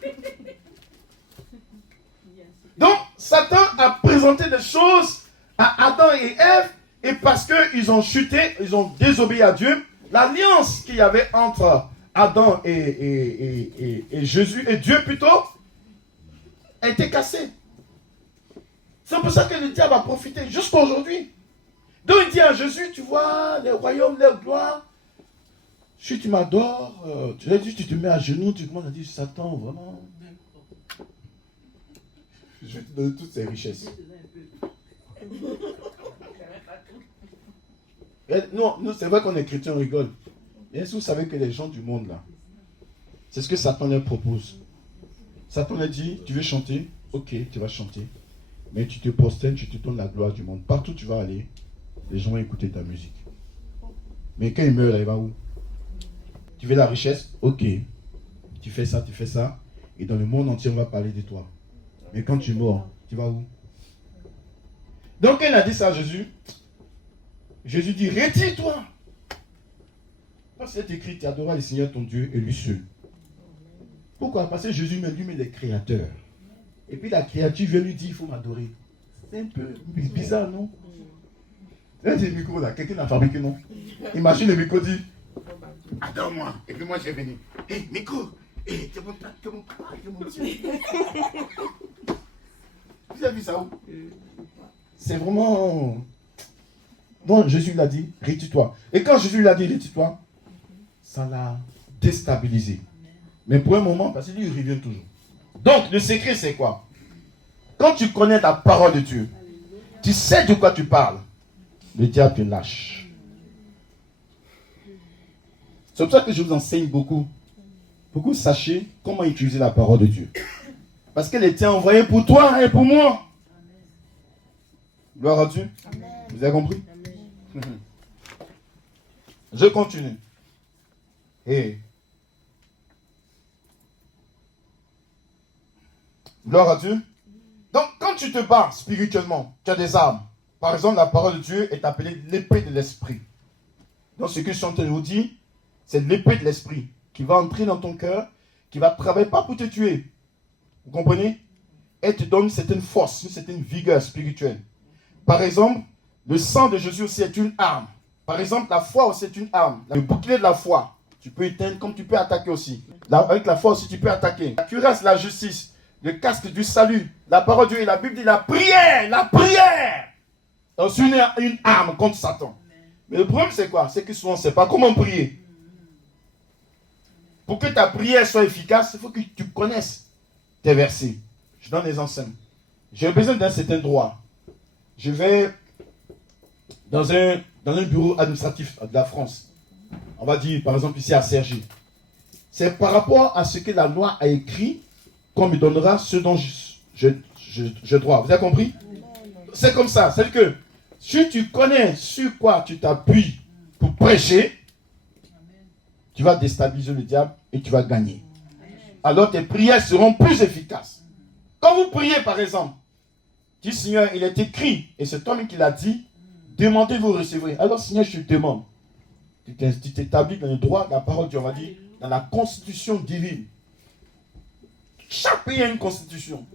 Donc Satan a présenté des choses à Adam et Ève. Et parce qu'ils ont chuté, ils ont désobéi à Dieu, l'alliance qu'il y avait entre Adam et Jésus, et Dieu plutôt, a été cassée. C'est pour ça que le diable a profité jusqu'à aujourd'hui. Donc il dit à Jésus, tu vois, les royaumes, les gloires, si tu m'adores, tu te mets à genoux, tu demandes à dire, Satan, vraiment, je vais te donner toutes ces richesses. Nous, c'est vrai qu'on est chrétiens, on rigole. Et est-ce que vous savez que les gens du monde, là, c'est ce que Satan leur propose. Satan leur dit, tu veux chanter? Ok, tu vas chanter. Mais tu te prosternes, tu te donnes la gloire du monde. Partout où tu vas aller, les gens vont écouter ta musique. Mais quand il meurt, là, il va où? Tu veux la richesse? Ok. Tu fais ça. Et dans le monde entier, on va parler de toi. Mais quand tu meurs, tu vas où? Donc, quand il a dit ça à Jésus, Jésus dit, retire-toi. Parce que c'est écrit, tu adoreras le Seigneur ton Dieu et lui seul. Pourquoi? Parce que Jésus lui-même est le créateur. Et puis la créature vient lui dire, il faut m'adorer. C'est un peu bizarre, non? Là, j'ai le micro là, quelqu'un l'a fabriqué, non? Imagine le micro dit, attends-moi, et puis moi je vais venir. Hé, micro, hé, c'est mon papa, c'est mon Dieu. Vous avez vu ça où? C'est vraiment... Donc Jésus l'a dit, retire-toi. Et quand Jésus l'a dit, retire-toi, ça l'a déstabilisé. Mais pour un moment, parce qu'il revient toujours. Donc le secret c'est quoi? Quand tu connais la parole de Dieu, tu sais de quoi tu parles, le diable te lâche. C'est pour ça que je vous enseigne beaucoup. Pour que vous sachiez comment utiliser la parole de Dieu. Parce qu'elle était envoyée pour toi et pour moi. Gloire à Dieu. Amen. Vous avez compris? Je continue. Et gloire à Dieu. Donc, quand tu te bats spirituellement, tu as des armes. Par exemple, la parole de Dieu est appelée l'épée de l'esprit. Donc, ce que je suis en train de vous dire, c'est l'épée de l'esprit qui va entrer dans ton cœur, qui va travailler pas pour te tuer. Vous comprenez? Elle te donne une certaine force, une certaine vigueur spirituelle. Par exemple, le sang de Jésus aussi est une arme. Par exemple, la foi aussi est une arme. Le bouclier de la foi, tu peux éteindre comme tu peux attaquer aussi. Avec la foi aussi, tu peux attaquer. La cuirasse, la justice, le casque du salut, la parole de Dieu et la Bible dit la prière. C'est une arme contre Satan. Mais le problème, c'est quoi? C'est que souvent, on ne sait pas comment prier. Pour que ta prière soit efficace, il faut que tu connaisses tes versets. Je donne des enseignes. J'ai besoin d'un certain droit. Je vais dans un bureau administratif de la France. On va dire, par exemple, ici à Cergy. C'est par rapport à ce que la loi a écrit qu'on me donnera ce dont je dois. Vous avez compris? C'est comme ça. C'est que si tu connais sur quoi tu t'appuies pour prêcher, tu vas déstabiliser le diable et tu vas gagner. Alors tes prières seront plus efficaces. Quand vous priez, par exemple, dis Seigneur, il est écrit, et c'est toi-même qui l'a dit, demandez, vous recevrez. Alors Seigneur, je te demande. Tu t'établis dans le droit de la parole de Dieu, on va dire, dans la constitution divine. Chaque pays a une constitution.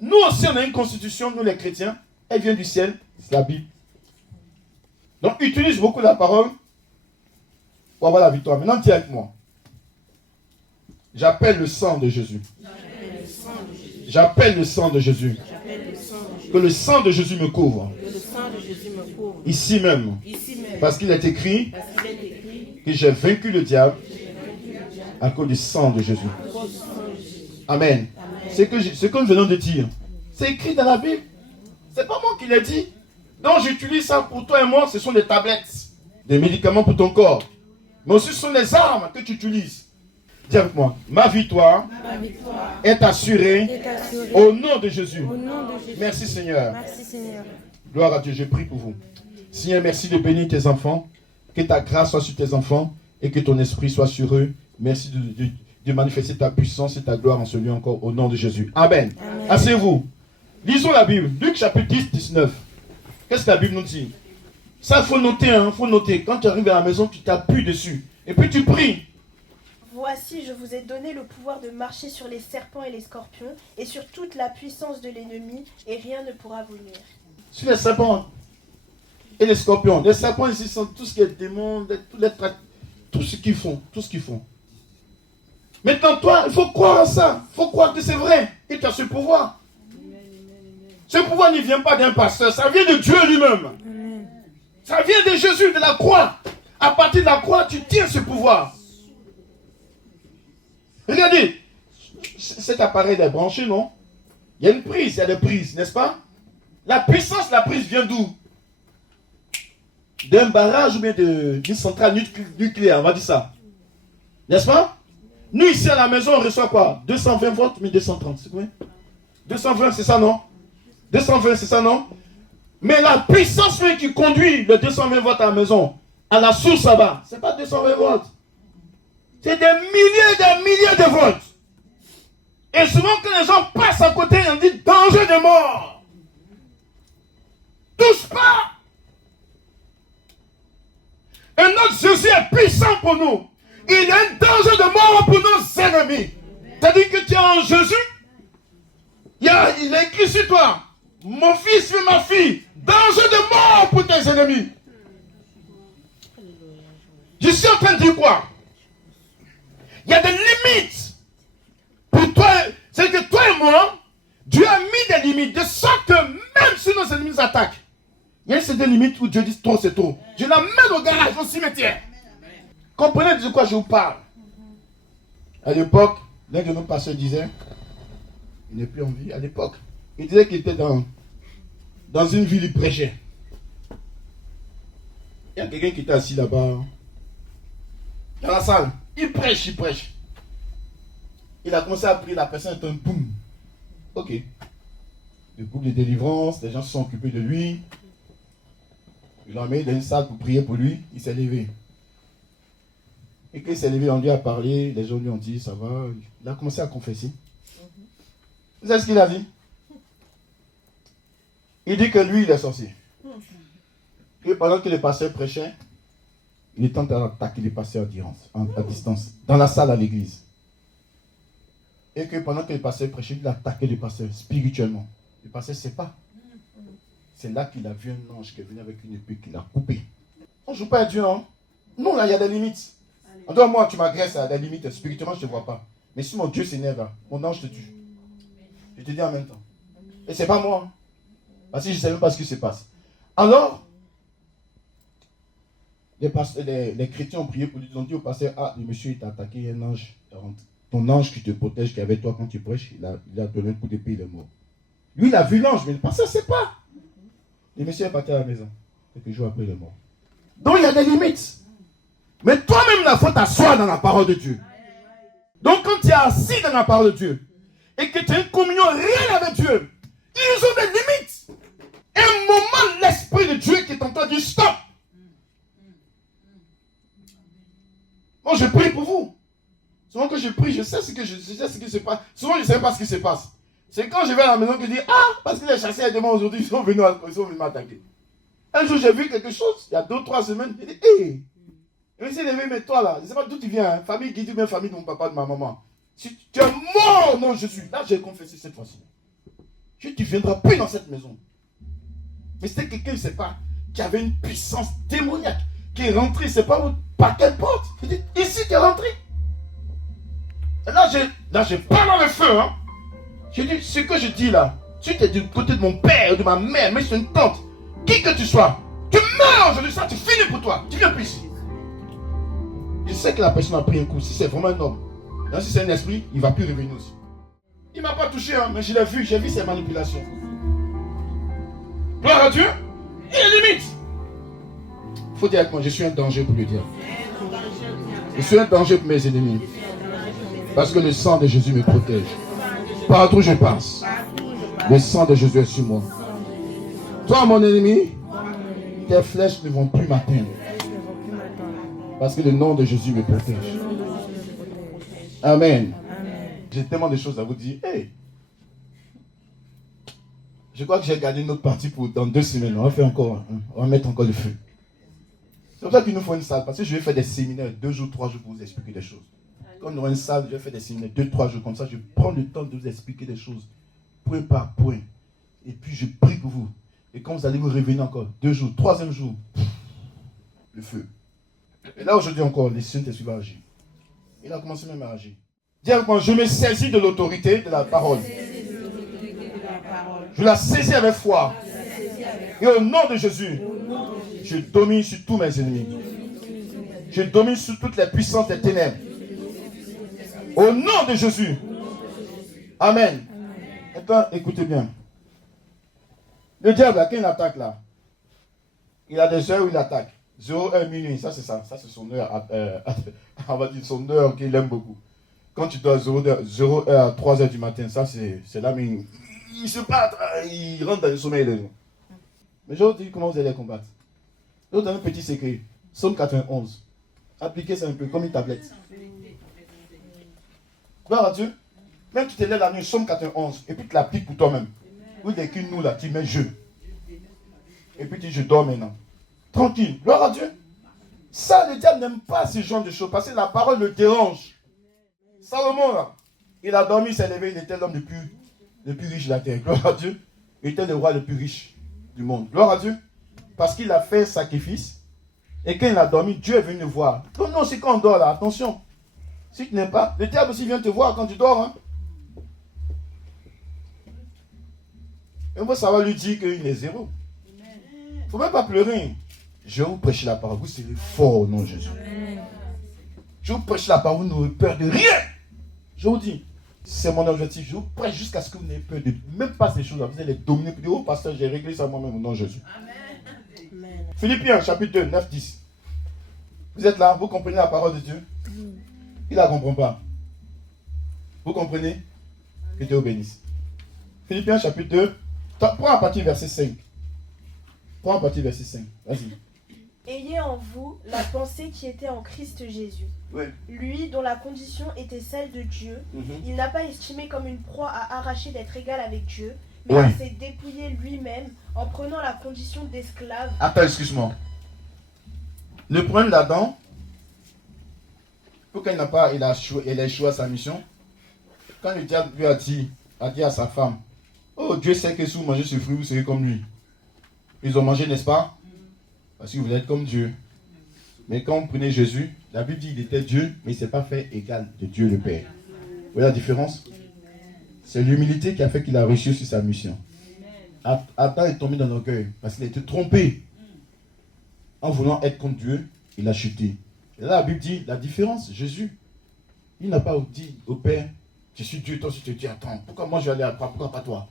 Nous aussi, on a une constitution, nous les chrétiens. Elle vient du ciel, c'est la Bible. Donc, utilise beaucoup la parole pour avoir la victoire. Maintenant, dis avec moi. J'appelle le sang de Jésus. J'appelle le sang de Jésus. Que le sang de Jésus me couvre. Ici même. Parce qu'il est écrit que j'ai vaincu le diable à cause du sang de Jésus. Amen. Ce que nous venons de dire, C'est écrit dans la Bible. C'est pas moi qui l'ai dit. Donc j'utilise ça pour toi et moi. Ce sont des tablettes, des médicaments pour ton corps. Mais aussi ce sont les armes que tu utilises. Dis avec moi. Ma victoire est assurée au nom de Jésus. Merci Seigneur. Merci Seigneur. Gloire à Dieu, je prie pour vous. Seigneur, merci de bénir tes enfants. Que ta grâce soit sur tes enfants et que ton esprit soit sur eux. Merci de manifester ta puissance et ta gloire en ce lieu encore au nom de Jésus. Amen. Asseyez-vous. Lisons la Bible. Luc chapitre 10, 19. Qu'est-ce que la Bible nous dit? Ça, il faut noter. Faut noter. Quand tu arrives à la maison, tu t'appuies dessus. Et puis tu pries. Voici, je vous ai donné le pouvoir de marcher sur les serpents et les scorpions et sur toute la puissance de l'ennemi et rien ne pourra vous nuire. Sur les serpents et les scorpions. Les serpents ici sont tout ce qui est démon, tout ce qu'ils font. Tout ce qu'ils font. Maintenant, toi, il faut croire à ça. Il faut croire que c'est vrai. Et tu as ce pouvoir. Ce pouvoir ne vient pas d'un pasteur. Ça vient de Dieu lui-même. Ça vient de Jésus, de la croix. À partir de la croix, tu tiens ce pouvoir. Regardez. Cet appareil est branché, non? Il y a une prise, il y a des prises, n'est-ce pas? La puissance de la prise vient d'où? D'un barrage ou bien d'une centrale nucléaire, on va dire ça. N'est-ce pas? Nous, ici à la maison, on reçoit quoi? 220 volts, mais 230, c'est combien? 220, c'est ça, non? 220, c'est ça, non? Mais la puissance même qui conduit le 220 volts à la maison, à la source là-bas, c'est pas 220 volts. C'est des milliers de volts. Et souvent, quand les gens passent à côté, on dit danger de mort. Touche pas. Et notre Jésus est puissant pour nous. Il y a un danger de mort pour nos ennemis. C'est-à-dire que tu es en Jésus. Il est écrit sur toi. Mon fils et ma fille. Danger de mort pour tes ennemis. Je suis en train de dire quoi? Il y a des limites. Pour toi, c'est que toi et moi, Dieu a mis des limites. De sorte que même si nos ennemis nous attaquent, il y a des limites où Dieu dit trop, c'est trop. Je l'amène au garage, au cimetière. Comprenez de quoi je vous parle. À l'époque, l'un de nos pasteurs disait, il n'est plus en vie, à l'époque, il disait qu'il était dans une ville, il prêchait. Il y a quelqu'un qui était assis là-bas, dans la salle. Il prêche. Il a commencé à prier, la personne est un boum. Ok. Le groupe de délivrance, les gens se sont occupés de lui. Il l'a mis dans une salle pour prier pour lui. Il s'est levé. Et quand il s'est levé, on lui a parlé. Les gens lui ont dit, ça va. Il a commencé à confesser. Vous savez ce qu'il a dit? Il dit que lui, il est sorcier. Et pendant que les pasteurs prêchaient, il est en train d'attaquer les pasteurs à distance, dans la salle à l'église. Et que pendant que les pasteurs prêchaient, il a attaqué les pasteurs spirituellement. Le pasteur ne sait pas. C'est là qu'il a vu un ange qui est venu avec une épée qui l'a coupé. On ne joue pas à Dieu, hein? Non, là, il y a des limites. En toi, moi, tu m'agresses à des limites. Spirituellement, je ne te vois pas. Mais si mon Dieu s'énerve, mon ange te tue. Je te dis en même temps. Et ce n'est pas moi. Parce que je ne sais même pas ce qui se passe. Alors, les chrétiens ont prié pour lui. Ils ont dit au pasteur, ah, le monsieur, il t'a attaqué, un ange. Ton ange qui te protège, qui est avec toi quand tu prêches, il a donné un coup d'épée, il est mort. Lui, il a vu l'ange, mais le pasteur ne sait pas. Le monsieur est parti à la maison. Quelques jours après, il est mort. Donc, il y a des limites. Mais toi-même, il faut t'asseoir dans la parole de Dieu. Donc, quand tu es assis dans la parole de Dieu, et que tu as une communion réelle avec Dieu, ils ont des limites. Et un moment, l'Esprit de Dieu qui est en train de dire stop. Moi, je prie pour vous. Souvent que je prie, je sais ce qui se passe. Souvent, je ne sais pas ce qui se passe. C'est quand je vais à la maison que je dis, ah, parce que les chasseurs demain aujourd'hui, ils sont venus m'attaquer. Un jour, j'ai vu quelque chose, il y a 2-3 semaines, j'ai dit, hé, je me suis levé, mais toi là, je ne sais pas d'où tu viens, hein, famille Guidi ou bien famille de mon papa, de ma maman. Si tu es mort, non, je suis. Là, j'ai confessé cette fois-ci. Tu ne viendras plus dans cette maison. Mais c'était quelqu'un, je ne sais pas, qui avait une puissance démoniaque, qui est rentré, je ne sais pas par quelle porte. Je dis, ici, tu es rentré. Et là, je parle dans le feu, hein. Je dis, ce que je dis là, si tu es du côté de mon père ou de ma mère, mais c'est une tante, qui que tu sois, tu meurs aujourd'hui, ça, tu finis pour toi. Tu viens plus ici. Je sais que la personne a pris un coup. Si c'est vraiment un homme, même si c'est un esprit, il ne va plus revenir aussi. Il ne m'a pas touché, hein, mais je l'ai vu, j'ai vu ses manipulations. Gloire à Dieu. Il limite. Il faut dire avec moi, je suis un danger pour le diable. Je suis un danger pour mes ennemis. Parce que le sang de Jésus me protège. Partout où je passe, le sang de Jésus est sur moi. Toi, mon ennemi, tes flèches ne vont plus m'atteindre. Parce que le nom de Jésus me protège. Amen. J'ai tellement de choses à vous dire. Hey, je crois que j'ai gardé une autre partie pour dans 2 semaines. On va faire encore, on va mettre encore le feu. C'est pour ça qu'il nous faut une salle. Parce que je vais faire des séminaires 2 jours, 3 jours pour vous expliquer des choses. Quand on aura une salle, je vais faire des séminaires 2, 3 jours. Comme ça, je prends le temps de vous expliquer des choses. Point par point. Et puis je prie pour vous. Et quand vous allez vous réveiller encore, 2 jours, 3e jour, le feu. Et là aujourd'hui encore, les Saint-Esprit va agir. Il a commencé même à agir. Dis avec moi, je me saisis de l'autorité de la parole. Je la saisis avec foi. Et au nom de Jésus, je domine sur tous mes ennemis. Je domine sur toutes les puissances des ténèbres. Au nom de Jésus. Amen. Maintenant, écoutez bien. Le diable, là, quand il attaque là, il a des heures où il attaque. 0, 1 minuit, ça c'est ça. Ça c'est son heure, on va dire son heure qu'il aime beaucoup. Quand tu dois 0 heure à 3 heures du matin, ça c'est là, mais il se bat, il rentre dans le sommeil les gens. Mais je vous dis comment vous allez combattre. Je vous donne un petit secret. Psaume 91. Appliquez ça un peu comme une tablette. Gloire à Dieu. Même tu te lèves la nuit, Psaume 91, et puis tu l'appliques pour toi-même. Vous décris nous là, tu mets je. Et puis tu dis je dors maintenant. Tranquille. Gloire à Dieu. Ça, le diable n'aime pas ce genre de choses parce que la parole le dérange. Salomon là, il a dormi, il s'est levé, il était l'homme le plus riche de la terre. Gloire à Dieu. Il était le roi le plus riche du monde. Gloire à Dieu. Parce qu'il a fait un sacrifice. Et quand il a dormi, Dieu est venu le voir. Donc non, c'est quand on dort là, attention. Si tu n'aimes pas, le diable aussi vient te voir quand tu dors. Hein. Et moi, ça va lui dire qu'il est zéro. Il ne faut même pas pleurer. Je vais vous prêcher la parole. Vous serez fort au nom de Jésus. Je vous prêche la parole. Vous n'aurez peur de rien. Je vous dis, c'est mon objectif. Je vous prêche jusqu'à ce que vous n'ayez peur de même pas ces choses-là. Vous allez les dominer. Vous dire, oh pasteur, j'ai réglé ça moi-même au nom de Jésus. Amen. Philippiens, chapitre 2, 9, 10. Vous êtes là, vous comprenez la parole de Dieu? Il ne la comprend pas. Vous comprenez? Que Dieu vous bénisse. Philippiens, chapitre 2. Prends à partir du verset 5. Prends à partir du verset 5. Vas-y. Ayez en vous la pensée qui était en Christ Jésus. Oui. Lui dont la condition était celle de Dieu, il n'a pas estimé comme une proie à arracher d'être égal avec Dieu, mais il s'est dépouillé lui-même en prenant la condition d'esclave. Attends, excuse-moi. Le problème là-dedans, pourquoi il a échoué à sa mission, quand le diable lui a dit à sa femme, oh Dieu sait que si vous mangez ce fruit, vous serez comme lui. Ils ont mangé, n'est-ce pas? Parce que vous voulez être comme Dieu. Mais quand vous prenez Jésus, la Bible dit qu'il était Dieu, mais il ne s'est pas fait égal de Dieu le Père. Vous voyez la différence? C'est l'humilité qui a fait qu'il a réussi sur sa mission. Adam est tombé dans l'orgueil parce qu'il a été trompé. En voulant être comme Dieu, il a chuté. Et là, la Bible dit la différence. Jésus, il n'a pas dit au Père, je suis Dieu, toi aussi tu te dis, attends, pourquoi moi je vais aller à toi, pourquoi pas toi?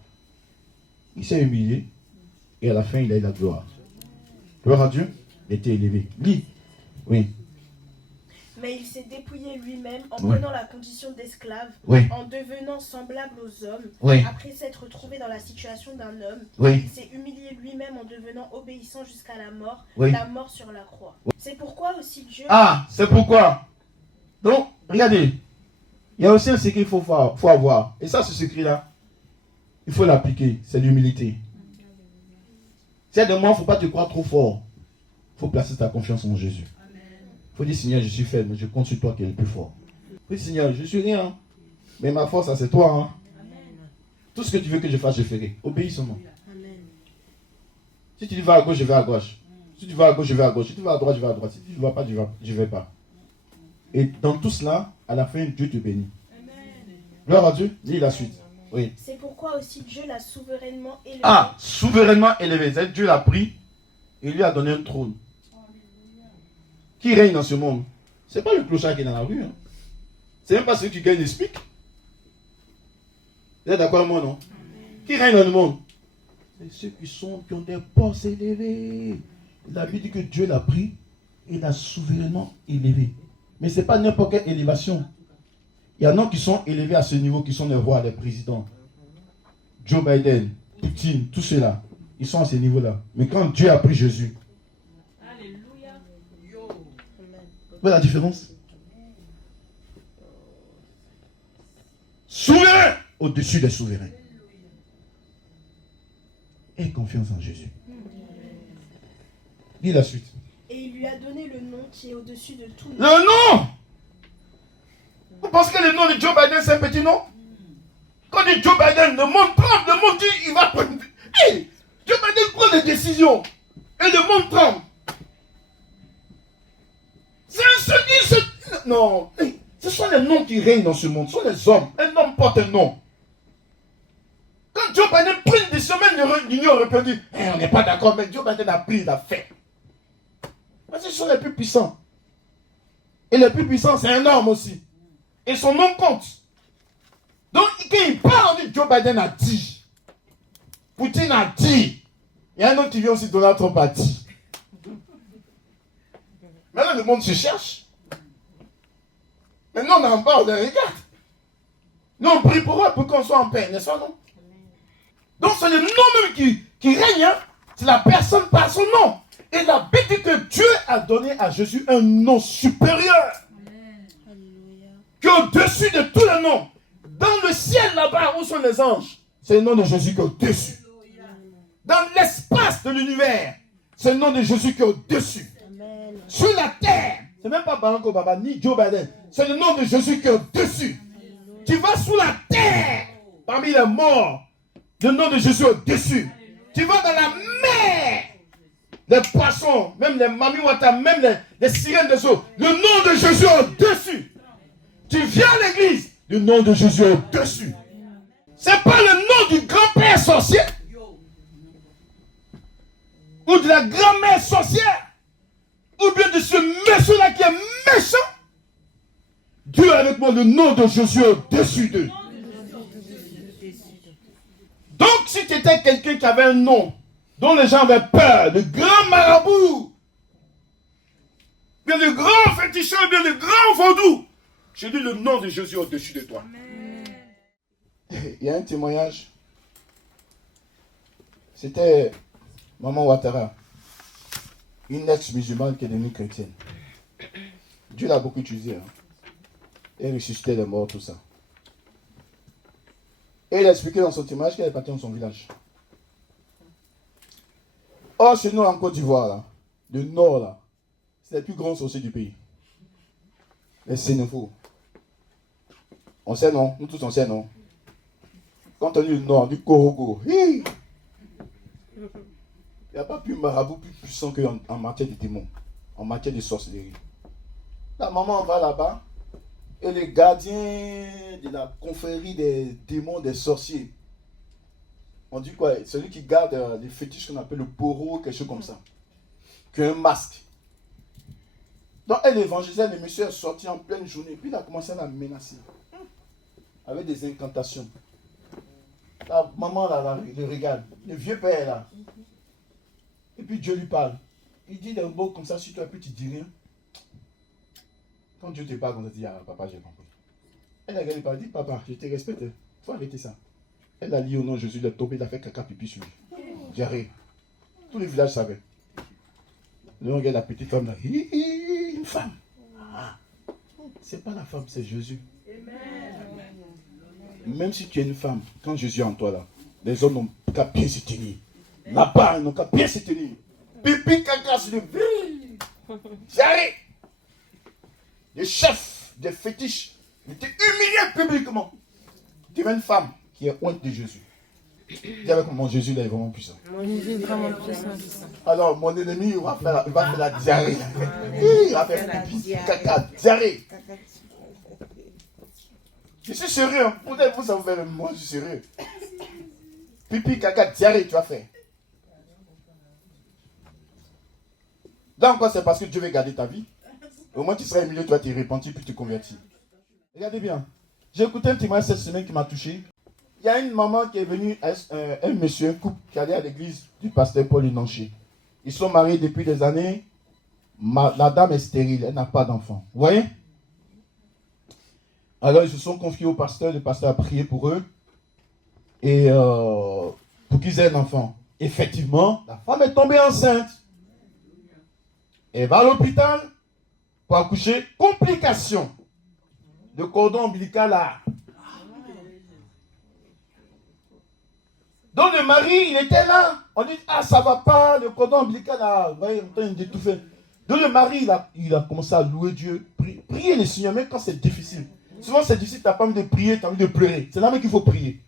Il s'est humilié et à la fin, il a eu la gloire. Gloire à Dieu, il était élevé. Lis. Oui. Mais il s'est dépouillé lui-même en prenant la condition d'esclave, en devenant semblable aux hommes. Après s'être trouvé dans la situation d'un homme, il s'est humilié lui-même en devenant obéissant jusqu'à la mort sur la croix. C'est pourquoi aussi Dieu... Ah, c'est pourquoi. Donc, regardez, il y a aussi un secret qu'il faut avoir. Et ça, ce secret-là, il faut l'appliquer, c'est l'humilité. C'est de moi, il ne faut pas te croire trop fort. Il faut placer ta confiance en Jésus. Il faut dire, Seigneur, je suis faible, mais je compte sur toi qui es le plus fort. Oui, Seigneur, je suis rien. Mais ma force, ça c'est toi. Hein. Tout ce que tu veux que je fasse, je ferai. Obéis seulement. Si tu vas à gauche, je vais à gauche. Si tu vas à gauche, je vais à gauche. Si tu vas à droite, je vais à droite. Si tu ne vas pas, je ne vais pas. Et dans tout cela, à la fin, Dieu te bénit. Gloire à Dieu. Lis la suite. Oui. C'est pourquoi aussi Dieu l'a souverainement élevé. Ah, souverainement élevé. C'est-à-dire Dieu l'a pris et lui a donné un trône. Qui règne dans ce monde? Ce n'est pas le clochard qui est dans la rue. Hein. Ce n'est même pas celui qui gagne le SMIC. Vous êtes d'accord avec moi, non? Qui règne dans le monde? C'est ceux qui ont des postes élevés. La Bible dit que Dieu l'a pris et l'a souverainement élevé. Mais ce n'est pas n'importe quelle élévation. Il y en a qui sont élevés à ce niveau, qui sont les rois, les présidents. Joe Biden, Poutine, tous ceux-là, ils sont à ce niveau-là. Mais quand Dieu a pris Jésus, alléluia. Vous voyez la différence? Souverain au-dessus des souverains. Aie confiance en Jésus. Dis la suite. Et il lui a donné le nom qui est au-dessus de tout nom. Le nom! Vous pensez que le nom de Joe Biden c'est un petit nom? Quand on dit Joe Biden, le monde tremble, le monde dit il va prendre. Hey, Joe Biden prend des décisions et le monde tremble. C'est un seul. Non, hey, ce sont les noms qui règnent dans ce monde, ce sont les hommes. Un homme porte un nom. Quand Joe Biden prend une décision, même l'Union européenne dit hey, on n'est pas d'accord, mais Joe Biden a pris, il a fait. Parce que ce sont les plus puissants. Et les plus puissants, c'est un homme aussi. Et son nom compte. Donc, quand il parle, on dit Joe Biden a dit. Poutine a dit. Il y a un autre qui vient aussi, Donald Trump a dit. Maintenant, le monde se cherche. Maintenant, on en parle, on les regarde. Nous, on prie pour eux pour qu'on soit en paix, n'est-ce pas, non? Donc, c'est le nom même qui règne. Hein? C'est la personne par son nom. Et la Bible dit que Dieu a donné à Jésus un nom supérieur. Qui est au-dessus de tous les noms. Dans le ciel là-bas, où sont les anges? C'est le nom de Jésus qui est au-dessus. Dans l'espace de l'univers, c'est le nom de Jésus qui est au-dessus. Sur la terre, c'est même pas Barack Obama ni Joe Biden. C'est le nom de Jésus qui est au-dessus. Tu vas sous la terre, parmi les morts, le nom de Jésus est au-dessus. Tu vas dans la mer, les poissons, même les mamiwata, même les sirènes des eaux, le nom de Jésus est au-dessus. Tu viens à l'église, le nom de Jésus est au-dessus. C'est pas le nom du grand-père sorcier ou de la grand-mère sorcière ou bien de ce monsieur-là qui est méchant. Dieu est avec moi, le nom de Jésus est au-dessus d'eux. Donc si tu étais quelqu'un qui avait un nom dont les gens avaient peur, le grand marabout, bien le grand féticheur, bien le grand vaudou, je dis le nom de Jésus au-dessus de toi. Amen. Il y a un témoignage. C'était Maman Ouattara, une ex-musulmane qui est devenue chrétienne. Dieu l'a beaucoup utilisé. Hein. Elle ressuscitait les morts, tout ça. Et elle a expliqué dans son témoignage qu'elle est partie dans son village. Or, chez nous en Côte d'Ivoire, là, le nord, là, c'est les plus grands sorciers du pays. Les Sénéfaux. On sait non, nous tous on sait non. Quand on dit le nord, on dit Korogo. Il n'y a pas plus marabout plus puissant qu'en matière de démons, en matière de sorcellerie. La maman va là-bas, et les gardiens de la confrérie des démons, des sorciers, on dit quoi? Celui qui garde les fétiches qu'on appelle le poro, quelque chose comme ça, qui a un masque. Donc elle évangélisait, le monsieur est sorti en pleine journée, puis il a commencé à la menacer, avec des incantations. La maman là, le regarde, le vieux père là, et puis Dieu lui parle. Il dit d'un mot comme ça sur toi, et puis tu dis rien. Quand Dieu te parle, on te dit, ah papa, j'ai compris. Elle a regardé, il dit, papa, je te respecte, il faut arrêter ça. Elle a lié au nom de Jésus, il est tombé, il a fait caca pipi sur lui. Diarrhée. Tout le village savait. Là, on regarde la petite femme là, une femme. Ah, c'est pas la femme, c'est Jésus. Même si tu es une femme, quand Jésus est en toi là, les hommes n'ont qu'à bien se tenir. Là-bas, ils n'ont qu'à bien se tenir. Pipi, caca sur le diarrhée. Les chefs des fétiches étaient humiliés publiquement. Tu vois une femme qui est honte de Jésus. Dis avec mon Jésus là est vraiment puissant. Mon Jésus est vraiment puissant. Alors mon ennemi il va faire la diarrhée. Il va faire pipi, caca, diarrhée. Je suis sérieux. Hein. Peut-être vous ça vous fait moi je suis sérieux. Pipi, caca, diarrhée tu vas faire. Donc quoi c'est parce que Dieu veut garder ta vie. Au moins tu seras humilié, tu vas te repentir puis te convertir. Regardez bien. J'ai écouté un témoignage cette semaine qui m'a touché. Il y a une maman qui est venue, un monsieur, un couple qui allait à l'église du pasteur Paul Inanché. Ils sont mariés depuis des années. La dame est stérile, elle n'a pas d'enfant. Vous voyez? Alors ils se sont confiés au pasteur, le pasteur a prié pour eux. Et pour qu'ils aient un enfant. Effectivement, la femme est tombée enceinte. Elle va à l'hôpital pour accoucher. Complication. Le cordon ombilical là. Donc le mari, il était là. On dit, ah ça va pas, le cordon ombilical là. Vous voyez, on est en train d'étouffer. Donc le mari, il a commencé à louer Dieu. Prier le Seigneur, même quand c'est difficile. Souvent c'est difficile, tu n'as pas envie de prier, tu as envie de pleurer. C'est là même qu'il faut prier.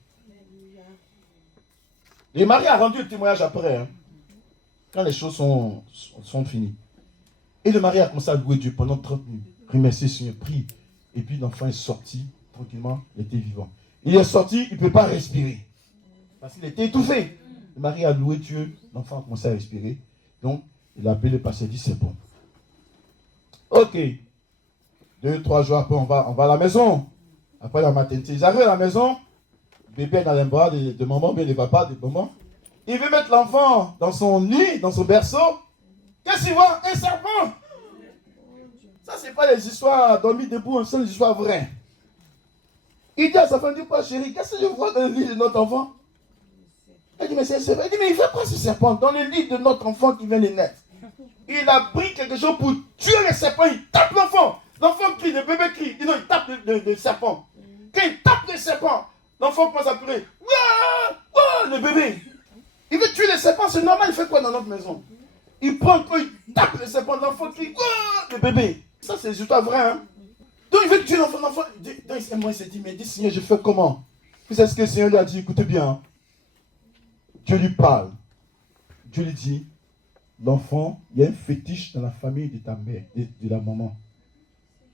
Le mari a rendu le témoignage après, hein, quand les choses sont finies. Et le mari a commencé à louer Dieu pendant 30 minutes. Remercier le Seigneur, prie. Et puis l'enfant est sorti tranquillement, il était vivant. Il est sorti, il ne peut pas respirer. Parce qu'il était étouffé. Le mari a loué Dieu, l'enfant a commencé à respirer. Donc, il a appelé le pasteur, il dit c'est bon. Ok. 2-3 jours après, on va à la maison. Après la maternité, ils arrivent à la maison. Le bébé est dans les bras de maman, bien de papa, de maman. Il veut mettre l'enfant dans son lit, dans son berceau. Qu'est-ce qu'il voit? Un serpent. Ça, c'est pas les histoires dormir debout, c'est des histoires vraies. Il dit à sa femme, dis pas chérie, qu'est-ce que je vois dans le lit de notre enfant? Elle dit, mais c'est un serpent. Il dit, mais il fait quoi ce serpent dans le lit de notre enfant qui vient de naître? Il a pris quelque chose pour tuer le serpent, il tape l'enfant. L'enfant crie, le bébé crie, il tape le serpent. Quand il tape le serpent, l'enfant commence à pleurer. Ouah, ouah, le bébé. Il veut tuer le serpent, c'est normal, il fait quoi dans notre maison? Il prend le coup, il tape le serpent, l'enfant crie, ouah, le bébé. Ça, c'est juste vrai, hein. Donc il veut tuer l'enfant, l'enfant. Moi, il s'est dit, mais dis Seigneur, je fais comment? Puis c'est ce que le Seigneur lui a dit, écoutez bien. Hein. Dieu lui parle. Dieu lui dit, l'enfant, il y a un fétiche dans la famille de ta mère, de la maman.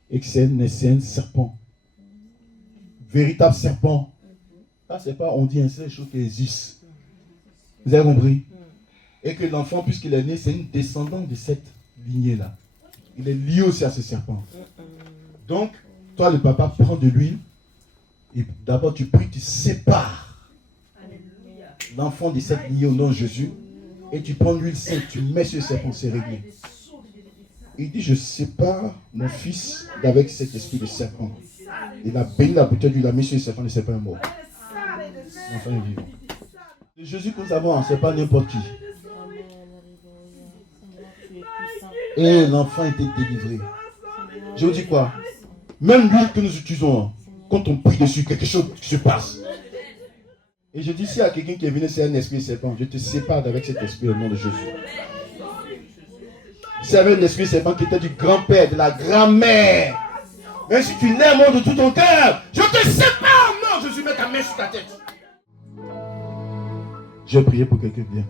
Et que c'est un serpent. Véritable serpent. Ça, c'est pas, on dit, c'est des choses qui existent. Vous avez compris? Et que l'enfant, puisqu'il est né, c'est une descendante de cette lignée-là. Il est lié aussi à ce serpent. Donc, toi, le papa, prends de l'huile. Et d'abord, tu pries, tu sépares l'enfant de cette lignée au nom de Jésus. Et tu prends l'huile sainte, tu mets sur le serpent, c'est réglé. Il dit, je sépare mon fils d'avec cet esprit de serpent. Il a béni la bouteille d'huile, il a mis sur le serpent est mort. L'enfant est vivant. Le Jésus que nous avons, ce n'est pas n'importe qui. Et l'enfant était délivré. Je vous dis quoi? Même l'huile que nous utilisons, quand on prie dessus, quelque chose se passe. Et je dis, s'il y a quelqu'un qui est venu, c'est un esprit serpent, je te sépare d'avec cet esprit au nom de Jésus. S'il y avait un esprit serpent qui était du grand-père, de la grand-mère, même si tu l'aimes de tout ton cœur, je te sépare au nom de Jésus, mets ta main sur ta tête. Je vais prier pour quelqu'un, bien.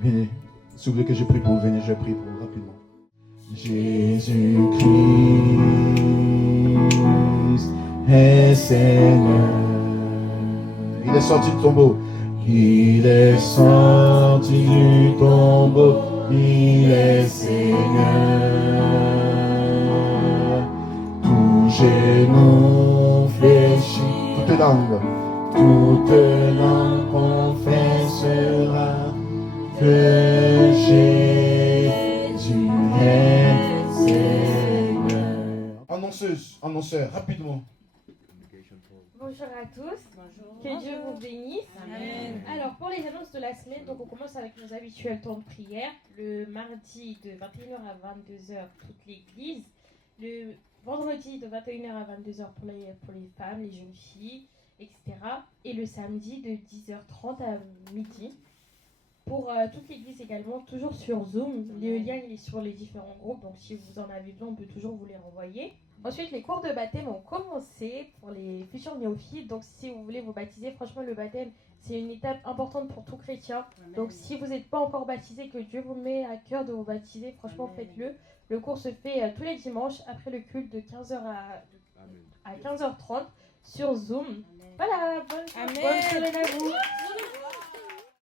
Venez. Si vous voulez que je prie pour vous, venez, je vais prier pour vous rapidement. Jésus-Christ est Seigneur. Il est sorti du tombeau. Il est sorti du tombeau. Il est Seigneur. Tout genou fléchit. Toute langue confessera que Jésus est Seigneur. Annonceur, rapidement. Bonjour à tous. Bonjour. Que Dieu vous bénisse. Amen. Alors, pour les annonces de la semaine, donc on commence avec nos habituels temps de prière. Le mardi de 21h à 22h, toute l'église. Le vendredi de 21h à 22h pour les femmes, les jeunes filles, etc. Et le samedi de 10h30 à midi. Pour toute l'église également, toujours sur Zoom. Le lien il est sur les différents groupes, donc si vous en avez besoin, on peut toujours vous les renvoyer. Ensuite, les cours de baptême ont commencé pour les futurs néophytes. Donc si vous voulez vous baptiser, franchement, le baptême, c'est une étape importante pour tout chrétien. Donc si vous n'êtes pas encore baptisé, que Dieu vous met à cœur de vous baptiser, franchement, faites-le. Le cours se fait tous les dimanches, après le culte de 15h à 15h30 sur Zoom. Voilà, bonne semaine à vous.